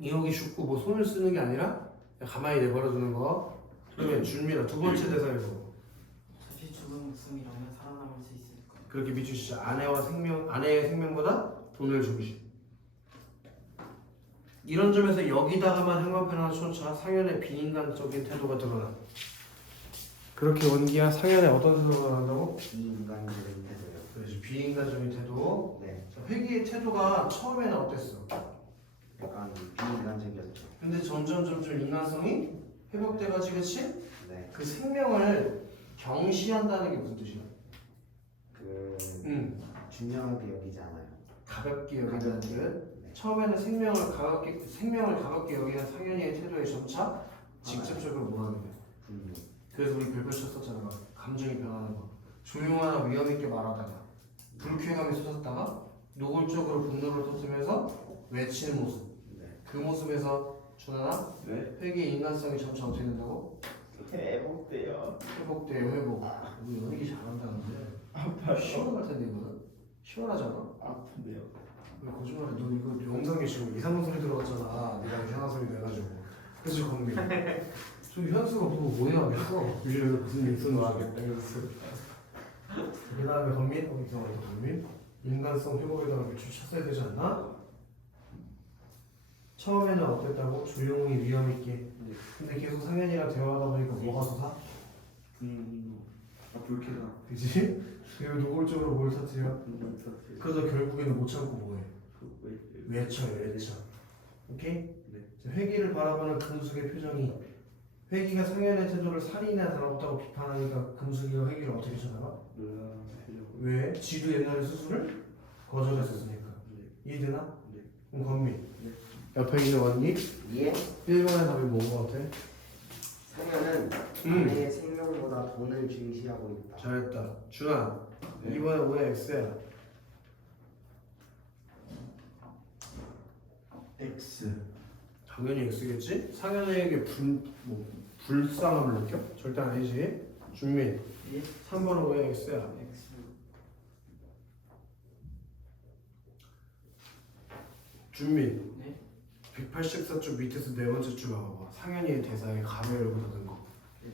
이녹이 죽고 뭐 손을 쓰는 게 아니라 가만히 내버려두는 거. 그러면 준민아 두 번째 대사 읽어. 사실 죽은 목숨이라면 살아남을 수 있을까? 그렇게 비추시자. 아내의 생명보다 돈을 주시. 이런 점에서 여기다가만 형광펜 하나 쳐놓자. 상현의 비인간적인 태도가 드러나. 그렇게 원기야 상현의 어떤 태도가 나온다고? 비인간적인 태도요. 그렇지. 비인간적인 태도. 네. 자, 회기의 태도가 처음에는 어땠어? 약간 비인간적이었죠. 근데 점점 인간성이 회복돼가지 그치? 네. 그 생명을 경시한다는 게 무슨 뜻이야? 그 중요하게 여기지 않아요. 가볍게 여긴다는 뜻. 네. 처음에는 생명을 가볍게 여기는 상현이의 태도에 점차 직접적으로 뭐하는 거야? 분노. 그래서 우리 별표 쳤었잖아. 감정이 변하는 거. 조용하나 위험있게 말하다가 불쾌감이 솟았다가 노골적으로 분노를 터뜨리면서 외치는 모습. 네. 그 모습에서 준하나 왜? 회계의 인간성이 점차 어떻게 된다고? 회복돼요. 회복돼요. 우리 연기 잘한다는데 시원할 텐데 이거는? 시원하잖아? 아픈데요. 왜 거짓말해? 너 이거 영상에 지금 이상한 소리 들어갔잖아. 네가 이상한 소리 내가지고. 그치 건미? 저 현수가 보고 오해하겠어. 요즘에 무슨 일 있었나 하겠다. 그 다음에 건민? 이상하다 건민? 인간성 회복에다가 매출 쳤어야 되지 않나? 처음에는 어땠다고? 조용히 위험있게. 근데 계속 상현이랑 대화하다 보니까 뭐가 솟아? 불쾌감. 그치? 그리고 노골적으로 뭘 터뜨려? 터뜨려. 그러다 결국에는 못 참고 뭐해? 외쳐. 오케이? 네. 회기를 바라보는 금숙의 표정이 회기가 상현의 태도를 살인에 다뤘다고 비판하니까 금숙이가 회기를 어떻게 쳐다봐? 왜? 지도 옛날에 수술을 거절했었으니까. 이해되나? 네. 그럼 건미. 네. 옆에 있는 원니? 예. 1번의 답이 뭔 것 같아? 상현은 아내의 생명보다 돈을 중시하고 있다. 잘했다. 준아. 네. 2번에 5의 X야. X. 당연히 X겠지? 상현에게 불쌍함을 느껴? 절대 아니지. 준민. 예? 3번은 5의 X야. X. 준민. 네? 184쪽 밑에서 네 번째 줄 봐봐. 상현이의 대사에 가로 열고 닫은 거. 네.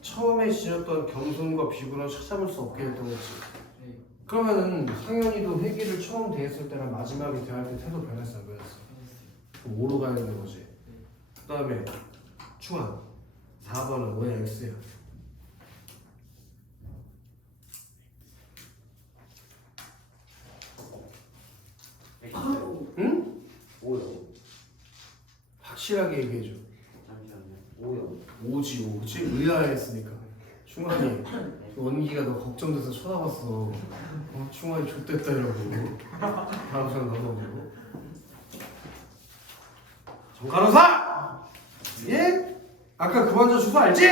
처음에 지녔던 겸손과 비굴은 찾아볼 수 없게 됐던 거지. 네. 그러면은 상현이도 회기를 처음 대했을 때랑 마지막에 대할 때 태도 변했어 안 변했어? 알겠어요. 그럼 뭐로 가야 되는 거지? 그 다음에 충원. 4번은 5의 x야. 응? 5요. 확실하게 얘기해줘. 잠시만요. 5요. 5지 5. 그치? 의아했으니까. 충원이 원기가 너 걱정돼서 쳐다봤어. 충원이 좆됐다 이러고. 다음 시간 넘어오고. 정간호사! 예? 아까 그 환자 주소 알지?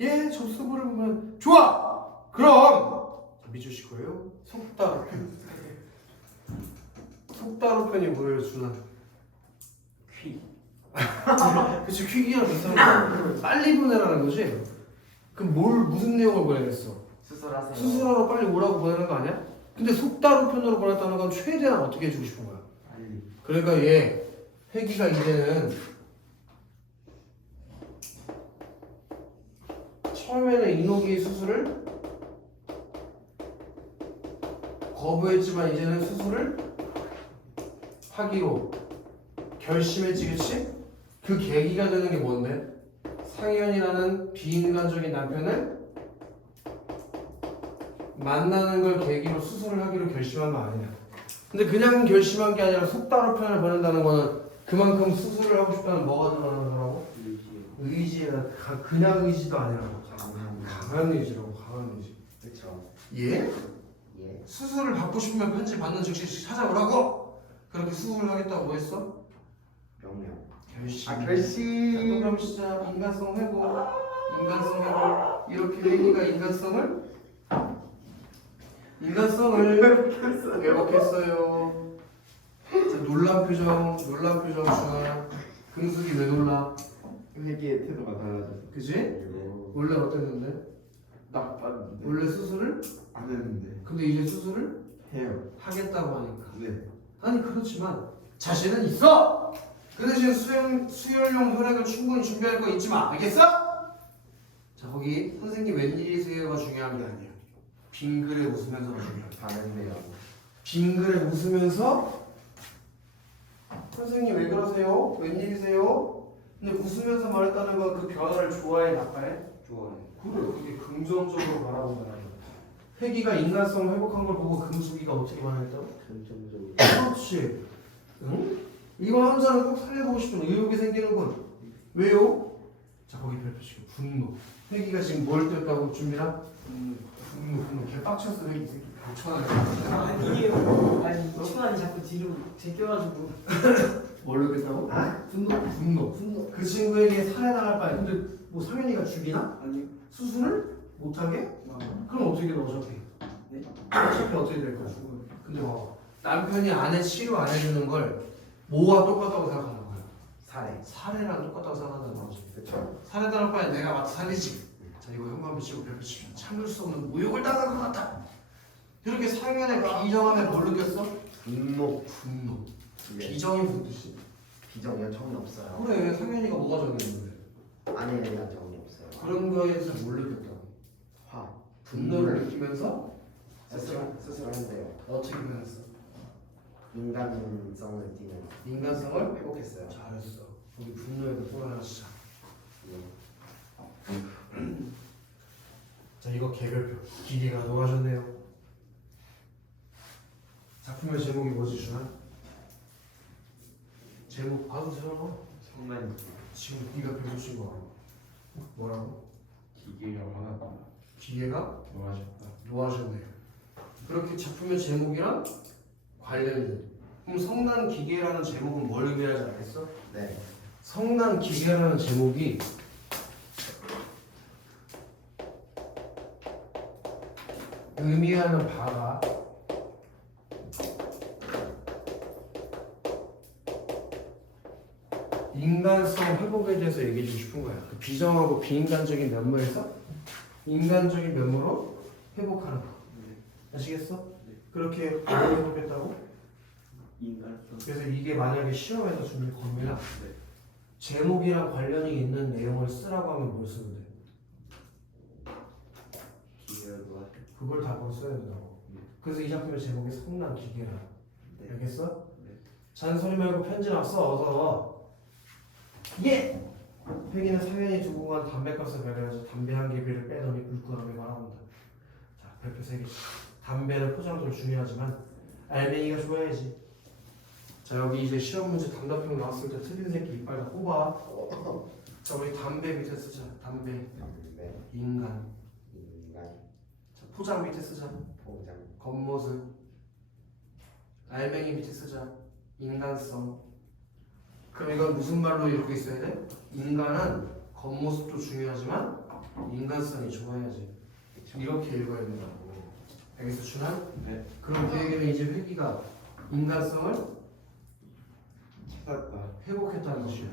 예? 접수부를 보면 좋아! 그럼! 믿으실 거예요? 속다로편. 속다로편이 뭐예요, 준아? 퀴. 그치, 퀵이랑 비슷한 거. 빨리 보내라는 거지? 그럼 무슨 내용을 보내겠어? 수술하세요. 수술하러 빨리 오라고 보내는 거 아니야? 근데 속다로편으로 보냈다는 건 최대한 어떻게 해주고 싶은 거야? 빨리. 그러니까 얘 회기가 이제는 처음에는 이노기 수술을 거부했지만 이제는 수술을 하기로 결심했지, 그치? 그 계기가 되는 게 뭔데? 상현이라는 비인간적인 남편을 만나는 걸 계기로 수술을 하기로 결심한 거 아니야. 근데 그냥 결심한 게 아니라 속다로 편을 보낸다는 거는 그만큼 수술을 하고 싶다는 뭐가 들어가는 거라고? 의지가 그냥 의지도 아니라고. 강한 의지라고. 강한 의지. 그렇죠. 예? 예. 수술을 받고 싶으면 편지 받는 즉시 찾아오라고. 그렇게 수술을 하겠다고 뭐 했어? 명령. 결심. 결심. 그럼 시작. 인간성 회복. 인간성 회복. 이렇게 회기가 인간성을 회복했어요. 자, 놀란 표정 중아. 금숙이 왜 놀라? 회계의 태도가 달라졌어. 그지? 원래 어땠는데? 나빴는데. 원래 수술을? 안 했는데. 근데 이제 수술을 해요. 하겠다고 하니까. 네. 아니 그렇지만 자신은 있어. 그 대신 수혈용 혈액을 충분히 준비할 거 잊지 마. 알겠어? 자 거기 선생님 웬일이세요가 중요한 게 아니야. 빙글에 웃으면서가 중요해. 다른데요. 빙글에 웃으면서 선생님 왜 그러세요? 웬일이세요? 근데 웃으면서 말했다는 건 그 변화를 좋아해 나빠해? 좋아요. 그래 그게 긍정적으로 바라본다는 거야. 회기가 인간성을 회복한 걸 보고 금수기가 어떻게 반응했다고? 긍정적으로. 그렇지. 응? 이거 환자는 꼭 살려보고 싶은 의욕이 생기는군. 왜요? 자 거기 별표치고 분노. 회기가 지금 뭘 뜯다고 준비라? 분노. 걔 빡쳤어 회기 새끼. 빡쳐나가. 아니에요. 아니 충환이 자꾸 뒤로 제껴가지고. 뭘로 겠다고? 분노. 그 친구에게 살해당할 바에 근데 뭐 상현이가 죽이나? 아니 수술을 못하게? 그럼 어떻게 돼 어차피? 네? 어차피 어떻게 될 거야? 근데 봐봐. 남편이 아내 치료 안 해주는 걸 뭐와 똑같다고 생각하는 거야? 살해랑 똑같다고 생각한다는 거지. 그렇죠. 살해당할 바에 내가 마트 살리지. 자 이거 현관 비치고 별표 치면 참을 수 없는 모욕을 당할 것 같다. 이렇게 상현의 비정함에 뭘 느꼈어? 분노. 예. 비정이 붙듯이. 비정이야 정이 없어요. 그래 상현이가 뭐가 정했는데? 아내에 대한 정이 없어요. 그런 거에 대해서 뭘 느꼈다고? 화. 분노를 느끼면서 수술한대요. 어떻게 변했어? 인간성을 띠는 인간성을 회복했어요. 잘했어. 우리 분노에도 또 하나 시작. 자 이거 개별표. 기계가 녹아졌네요. 작품의 제목이 뭐지 준아? 제목 봐도 되잖아. 성만. 지금 네가 배우신 거 뭐라고? 기계가 화났다. 기계가 좋아하셨다. 노하셨네요. 그렇게 작품의 제목이랑 관련된. 그럼 성난 기계라는 제목은 뭘 의미하지 않겠어? 네. 성난 기계라는 제목이 의미하는 바가 인간성 회복에 대해서 얘기해주고 싶은 거야. 그 비정하고 비인간적인 면모에서 인간적인 면모로 회복하는 거. 아시겠어? 그렇게 뭘 회복했다고? 인간성. 그래서 이게 만약에 시험에서 주는 겁니다. 제목이랑 관련이 있는 내용을 쓰라고 하면 뭘 쓰면 돼? 기회를 놓았어요. 그걸 답으로 써야 된다고. 그래서 이 작품의 제목이 성난 기계라. 네. 알겠어? 네. 잔소리 말고 편지나 써. 어서. 예! 회기는 상현이 두고 간 담배값을 배려해서 담배 한 개비를 빼더니 물구나무에 말아본다. 자, 별표 3개. 담배는 포장도 중요하지만 알맹이가 좋아야지. 자, 여기 이제 시험 문제 단답형 나왔을 때 틀린 새끼 이빨 다 뽑아. 자, 우리 담배 밑에 쓰자. 담배, 담배, 인간. 인간, 자, 포장 밑에 쓰자. 포장, 겉모습. 알맹이 밑에 쓰자. 인간성. 그럼 이건 무슨 말로 이렇게 있어야 돼? 인간은 겉모습도 중요하지만 인간성이 좋아야지. 이렇게 읽어야 된다고. 알겠어, 준환? 네. 그럼 그 얘기는 이제 회기가 인간성을 찾았다. 회복했다는 것이야.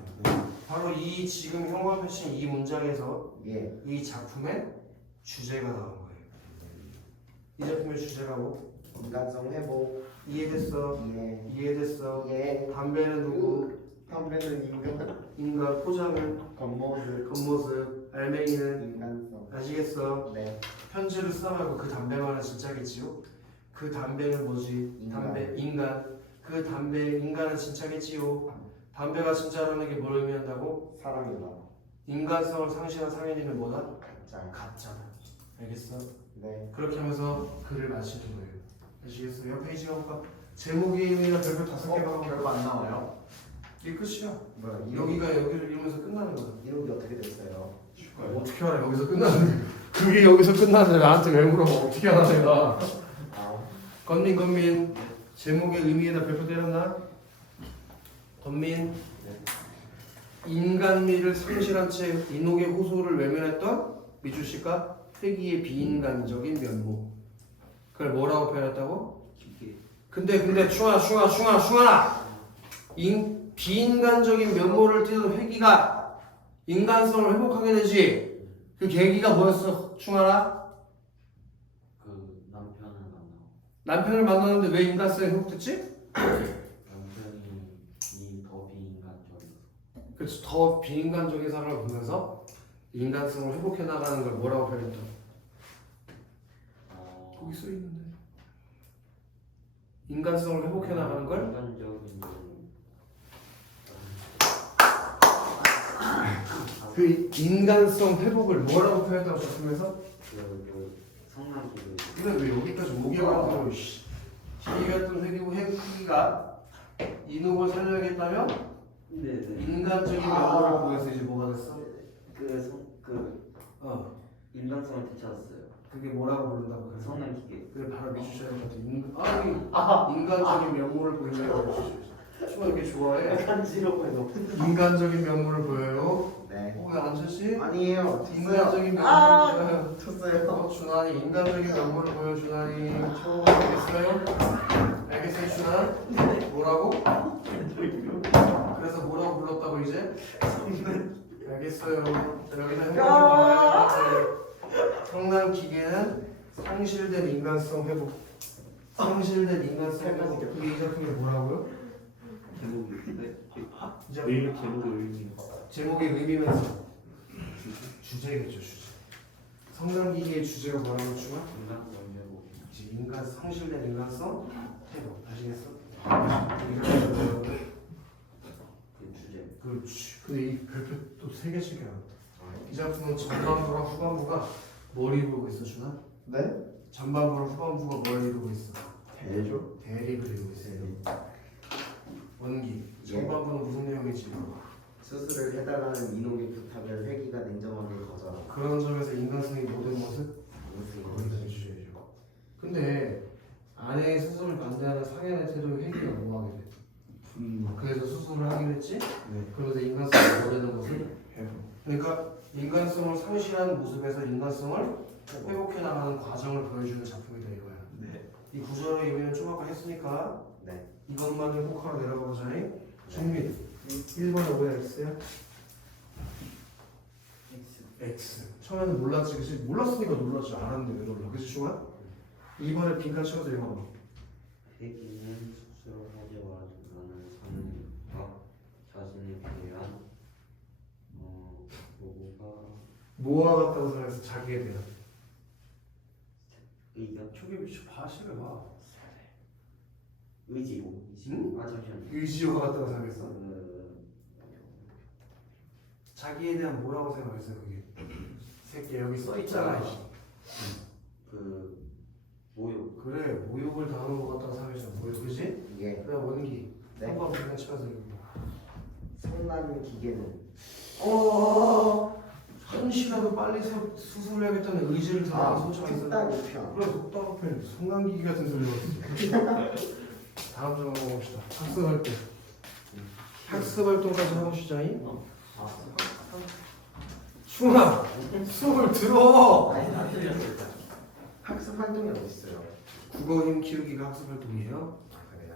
바로 이 지금 형광 펼친 이 문장에서 예, 이 작품의 주제가 나온 거예요. 이 작품의 주제가 뭐? 인간성 회복, 이해됐어? 예, 이해됐어? 예, 담배는 누구? 담배는 인간, 인간, 포장은 겉모습, 겉모습, 알맹이는 인간성, 아시겠어? 네, 편지를 쓰다 말고 그 담배만은 진짜겠지요? 그 담배는 뭐지? 인간. 담배, 인간. 그 담배, 인간은 진짜겠지요? 담배가 진짜라는 게 뭘 의미한다고? 사람이다, 인간성을 상실한 상현이는 뭐다? 가짜, 가짜다. 알겠어? 네, 그렇게 하면서 글을 마치는 거예요. 아시겠어? 옆 페이지 가볼까? 제목의 의미나 별표 5개가 결과 안 나와요? 이게 끝이야. 뭐야, 여기가 여기를 이루면서 끝나는 거야. 이름이 어떻게 됐어요? 어떻게 알아? 여기서 끝나는 그게 여기서 끝나는데 나한테 왜 물어봐? 어떻게 알아 내가? 아, 건민 제목의 의미에다 별표 때렸나? 건민 인간미를 상실한 채 인옥의 호소를 외면했던 미주씨가 회기의 비인간적인 면모. 그걸 뭐라고 표현했다고? 기계. 근데 충아 비인간적인 면모를 띠는 회기가 인간성을 회복하게 되지. 그 계기가 뭐였어? 충아라? 그 남편을 만나고 남편을 만났는데 왜 인간성이 회복됐지? 남편이 더 비인간적이어서 그래서 더 비인간적인 사람을 보면서 인간성을 회복해 나가는 걸 뭐라고 표현했다? 거기 써 있는데 인간성을 회복해 나가는 걸 인간적인 그 인간성 회복을 뭐라고 표현했다고 작품에서? 그 성난기를 근데 왜 여기까지 오게 만들어? 시기였던 회기가 인옥을 살려야겠다면 네네. 인간적인 면모를 보여서 이제 뭐가 됐어? 그 인간성을 되찾았어요. 그게 뭐라고 부른다고 그래서? 성난기계. 그래 바로 미주셔야한테 인간적인 면모를 보인다고 해주셔야죠. 정말 이렇게 좋아해? 간지러워요. 인간적인 면모를 보여요. 네, 왜안 쳤지? 아니에요, 인간적인 면모를 아, 보여요. 쳤어요. 준환이 인간적인 면모를 보여. 준환이 알겠어요? 알겠어요 준환? 뭐라고? 그래서 뭐라고 불렀다고 이제? 알겠어요. 자, 여기다 형광펜 나와요. 성난 기계는 상실된 인간성 회복. 상실된 인간성 회복. 그게 이 작품이 뭐라고요? 제목이 네. 이 작품 제목의 의미. 제목의 의미면서 주제겠죠, 주제. 성난 기계의 주제가 뭐라고 주면? 인간성 회복. 인간 상실된 인간성 회복. 아시겠어? 그 주제. 그렇지. 근데 이 별표 또 3개씩 해놨다. 이 작품은 전반부랑 후반부가 뭘 이루고 있어, 준아? 네? 전반부랑 후반부가 뭘 이루고 있어? 대죠? 대립을 이루고 있어요. 원기. 전반부는 무슨 내용이지? 수술을 해달라는 인옥의 부탁을 회기가 냉정하게 거절하고 그런 점에서 인간성이 모든 모습 거기다 해주셔야죠. 근데 아내의 수술을 반대하는 상현의 태도에 회기가 뭐하게 돼? 그래서 수술을 하긴 했지? 그러면서 인간성을 원하는 모습 그러니까 인간성을 상실한 모습에서 인간성을 회복해 나가는 과정을 보여주는 작품이다 이거야. 네. 이 구절의 의미는 좀 아까 했으니까 네. 이것만 회복하러 내려가 보자니. 준비. 1번에 뭐야 X야? X. 처음에는 몰랐지, 그치? 몰랐으니까 놀랐지. 알았는데 왜 놀라? 그치, 중아? 2번에 빈칸 채워서 읽어봐. 회기는 수술하지 말아준다는 상과 자신에 대한 요구가 뭐와 같다고 생각해서 자기에 대한. 의견 저기 미쳐 봐시를 봐. 의지. 응? 아 잠시만요. 의지요가 같다고 생각했어. 자기에 대한 뭐라고 생각했어요 그게? 새끼 여기 써 있잖아. 그 모욕. 그래 모욕을 당하는 것 같다고 생각했잖아. 모욕 그지? 예. 그래 원기. 네. 한번 그냥 쳐서 이거. 성난 기계는 한시라도 빨리 수술해야겠다는 의지를 드러낸 소처가 있었는데 특단 우편. 그래 속다급해 송강기기 같은 소리가 있어. 다음 점 한번 봅시다. 학습활동. 학습활동까지 하시자니? 충아 수업을 들어. 아니 안 들렸을까? 학습 활동이 어디 있어요? 국어 힘 키우기가 학습활동이에요. 아 그래요?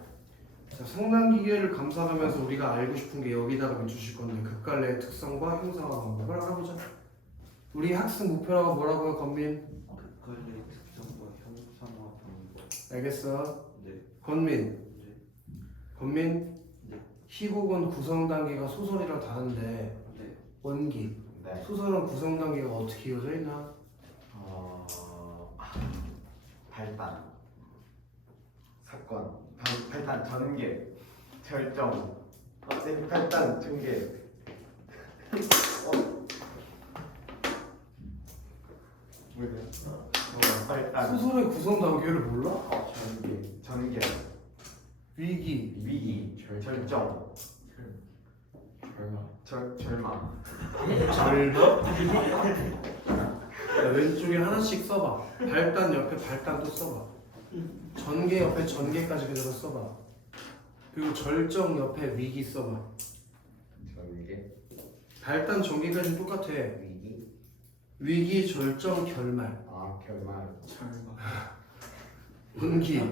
자, 성난기계를 감상하면서 우리가 알고 싶은 게 여기다가 비추실 건데 극갈래의 특성과 형상화 방법을 알아보자. 우리 학습 목표라고 뭐라고요, 건민? 극갈래 특성과 형상화 방법. 알겠어. 네. 건민. 네. 건민. 네. 희곡은 구성 단계가 소설이랑 다른데 네. 원기. 네. 소설은 구성 단계가 어떻게 이어져 있나? 발단, 사건, 발단, 전개, 결정, 발단, 전개. 뭐예요? 발단, 소설의 구성 단계를 몰라? 전개, 위기. 위기, 결정, 절망. 절망? 야, 왼쪽에 하나씩 써봐. 발단 옆에 발단도 써봐. 전개 옆에 전개까지 그대로 써봐. 그리고 절정 옆에 위기 써봐. 전개, 발단 전개까지 똑같아. 위기, 위기, 절정, 결말. 결말. 절망. 은기.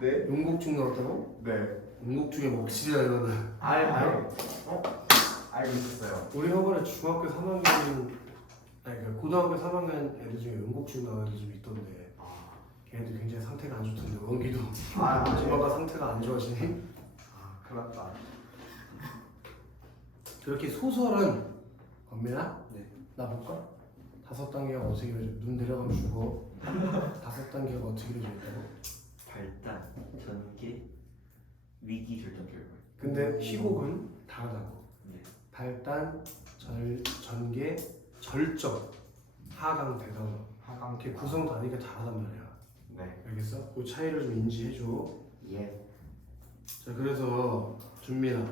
네? 용곡중 나왔다고? 네. 용곡중에 먹칠이야 이거는. 알고 있었어요. 우리 학원에 중학교 3학년 아니 그 고등학교 3학년 애들 중에 용곡중 나온 애들 좀 있던데 걔네들 굉장히 상태가 안 좋던데 원기도 조만간 상태가 안 좋아지니? 큰일 났다. 그렇게 소설은 건민아? 네. 나 볼까? 5단계가 어떻게 이루어져? 눈 내려가면 죽어. 5단계가 어떻게 이루어져 있다고? 발단, 전개, 위기 결정 결말. 근데 희곡은 다르다고. 네. 발단, 전개, 절정, 하강, 대강 하강. 이렇게 구성 단위가 다르단 말이야. 네. 알겠어? 그 차이를 좀 인지해줘. 예. 자 그래서 준민아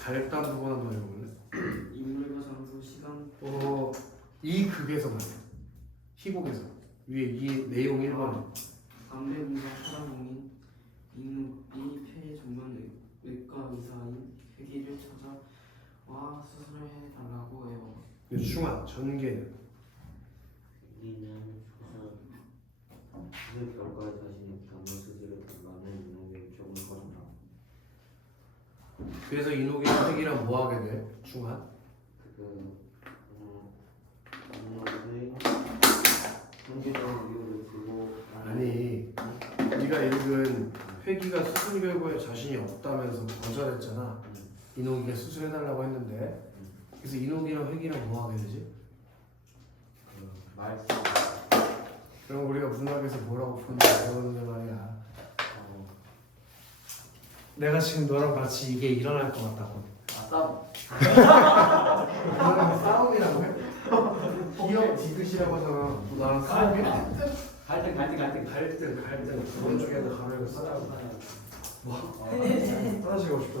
발단 부분 한번 해볼래? 인물과 장소, 시간, 이 극에서 말이야. 희곡에서 위에 이 내용 1번에 담배 공장 사랑공인 인욱이 폐 전문 외과 의사인 회기를 찾아와 수술을 해달라고 해요. 중앙 전개는 우리는 수술 결과에 자신이 경무 수술을 달라는 이놈의 요청을 거린다. 그래서 이녹이랑 회기랑 뭐 하게 돼? 중앙 경무의 현재적인 이유를 두고 아니 네가 읽은 회기가 수술 결과에 자신이 없다면서 거절했잖아. 이녹이가 수술해달라고 했는데 그래서 이녹이랑 회기랑 뭐 하게 되지? 말씀. 그럼 우리가 문학에서 뭐라고 표현을 배우는데 말이야. 내가 지금 너랑 같이 이게 일어날 것 같다고. 너랑 싸움이라고 해? 기억 디귿이라고 하잖아. 너 나랑 싸움이야? 갈등 오른쪽에다 가면을 싸라고. 뭐? 싸우시고 싶어?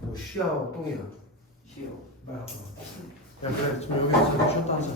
뭐 쉬야 똥이야? 쉬어. 말 하고. 야 그래 좀 여기서 쉬었다 하자.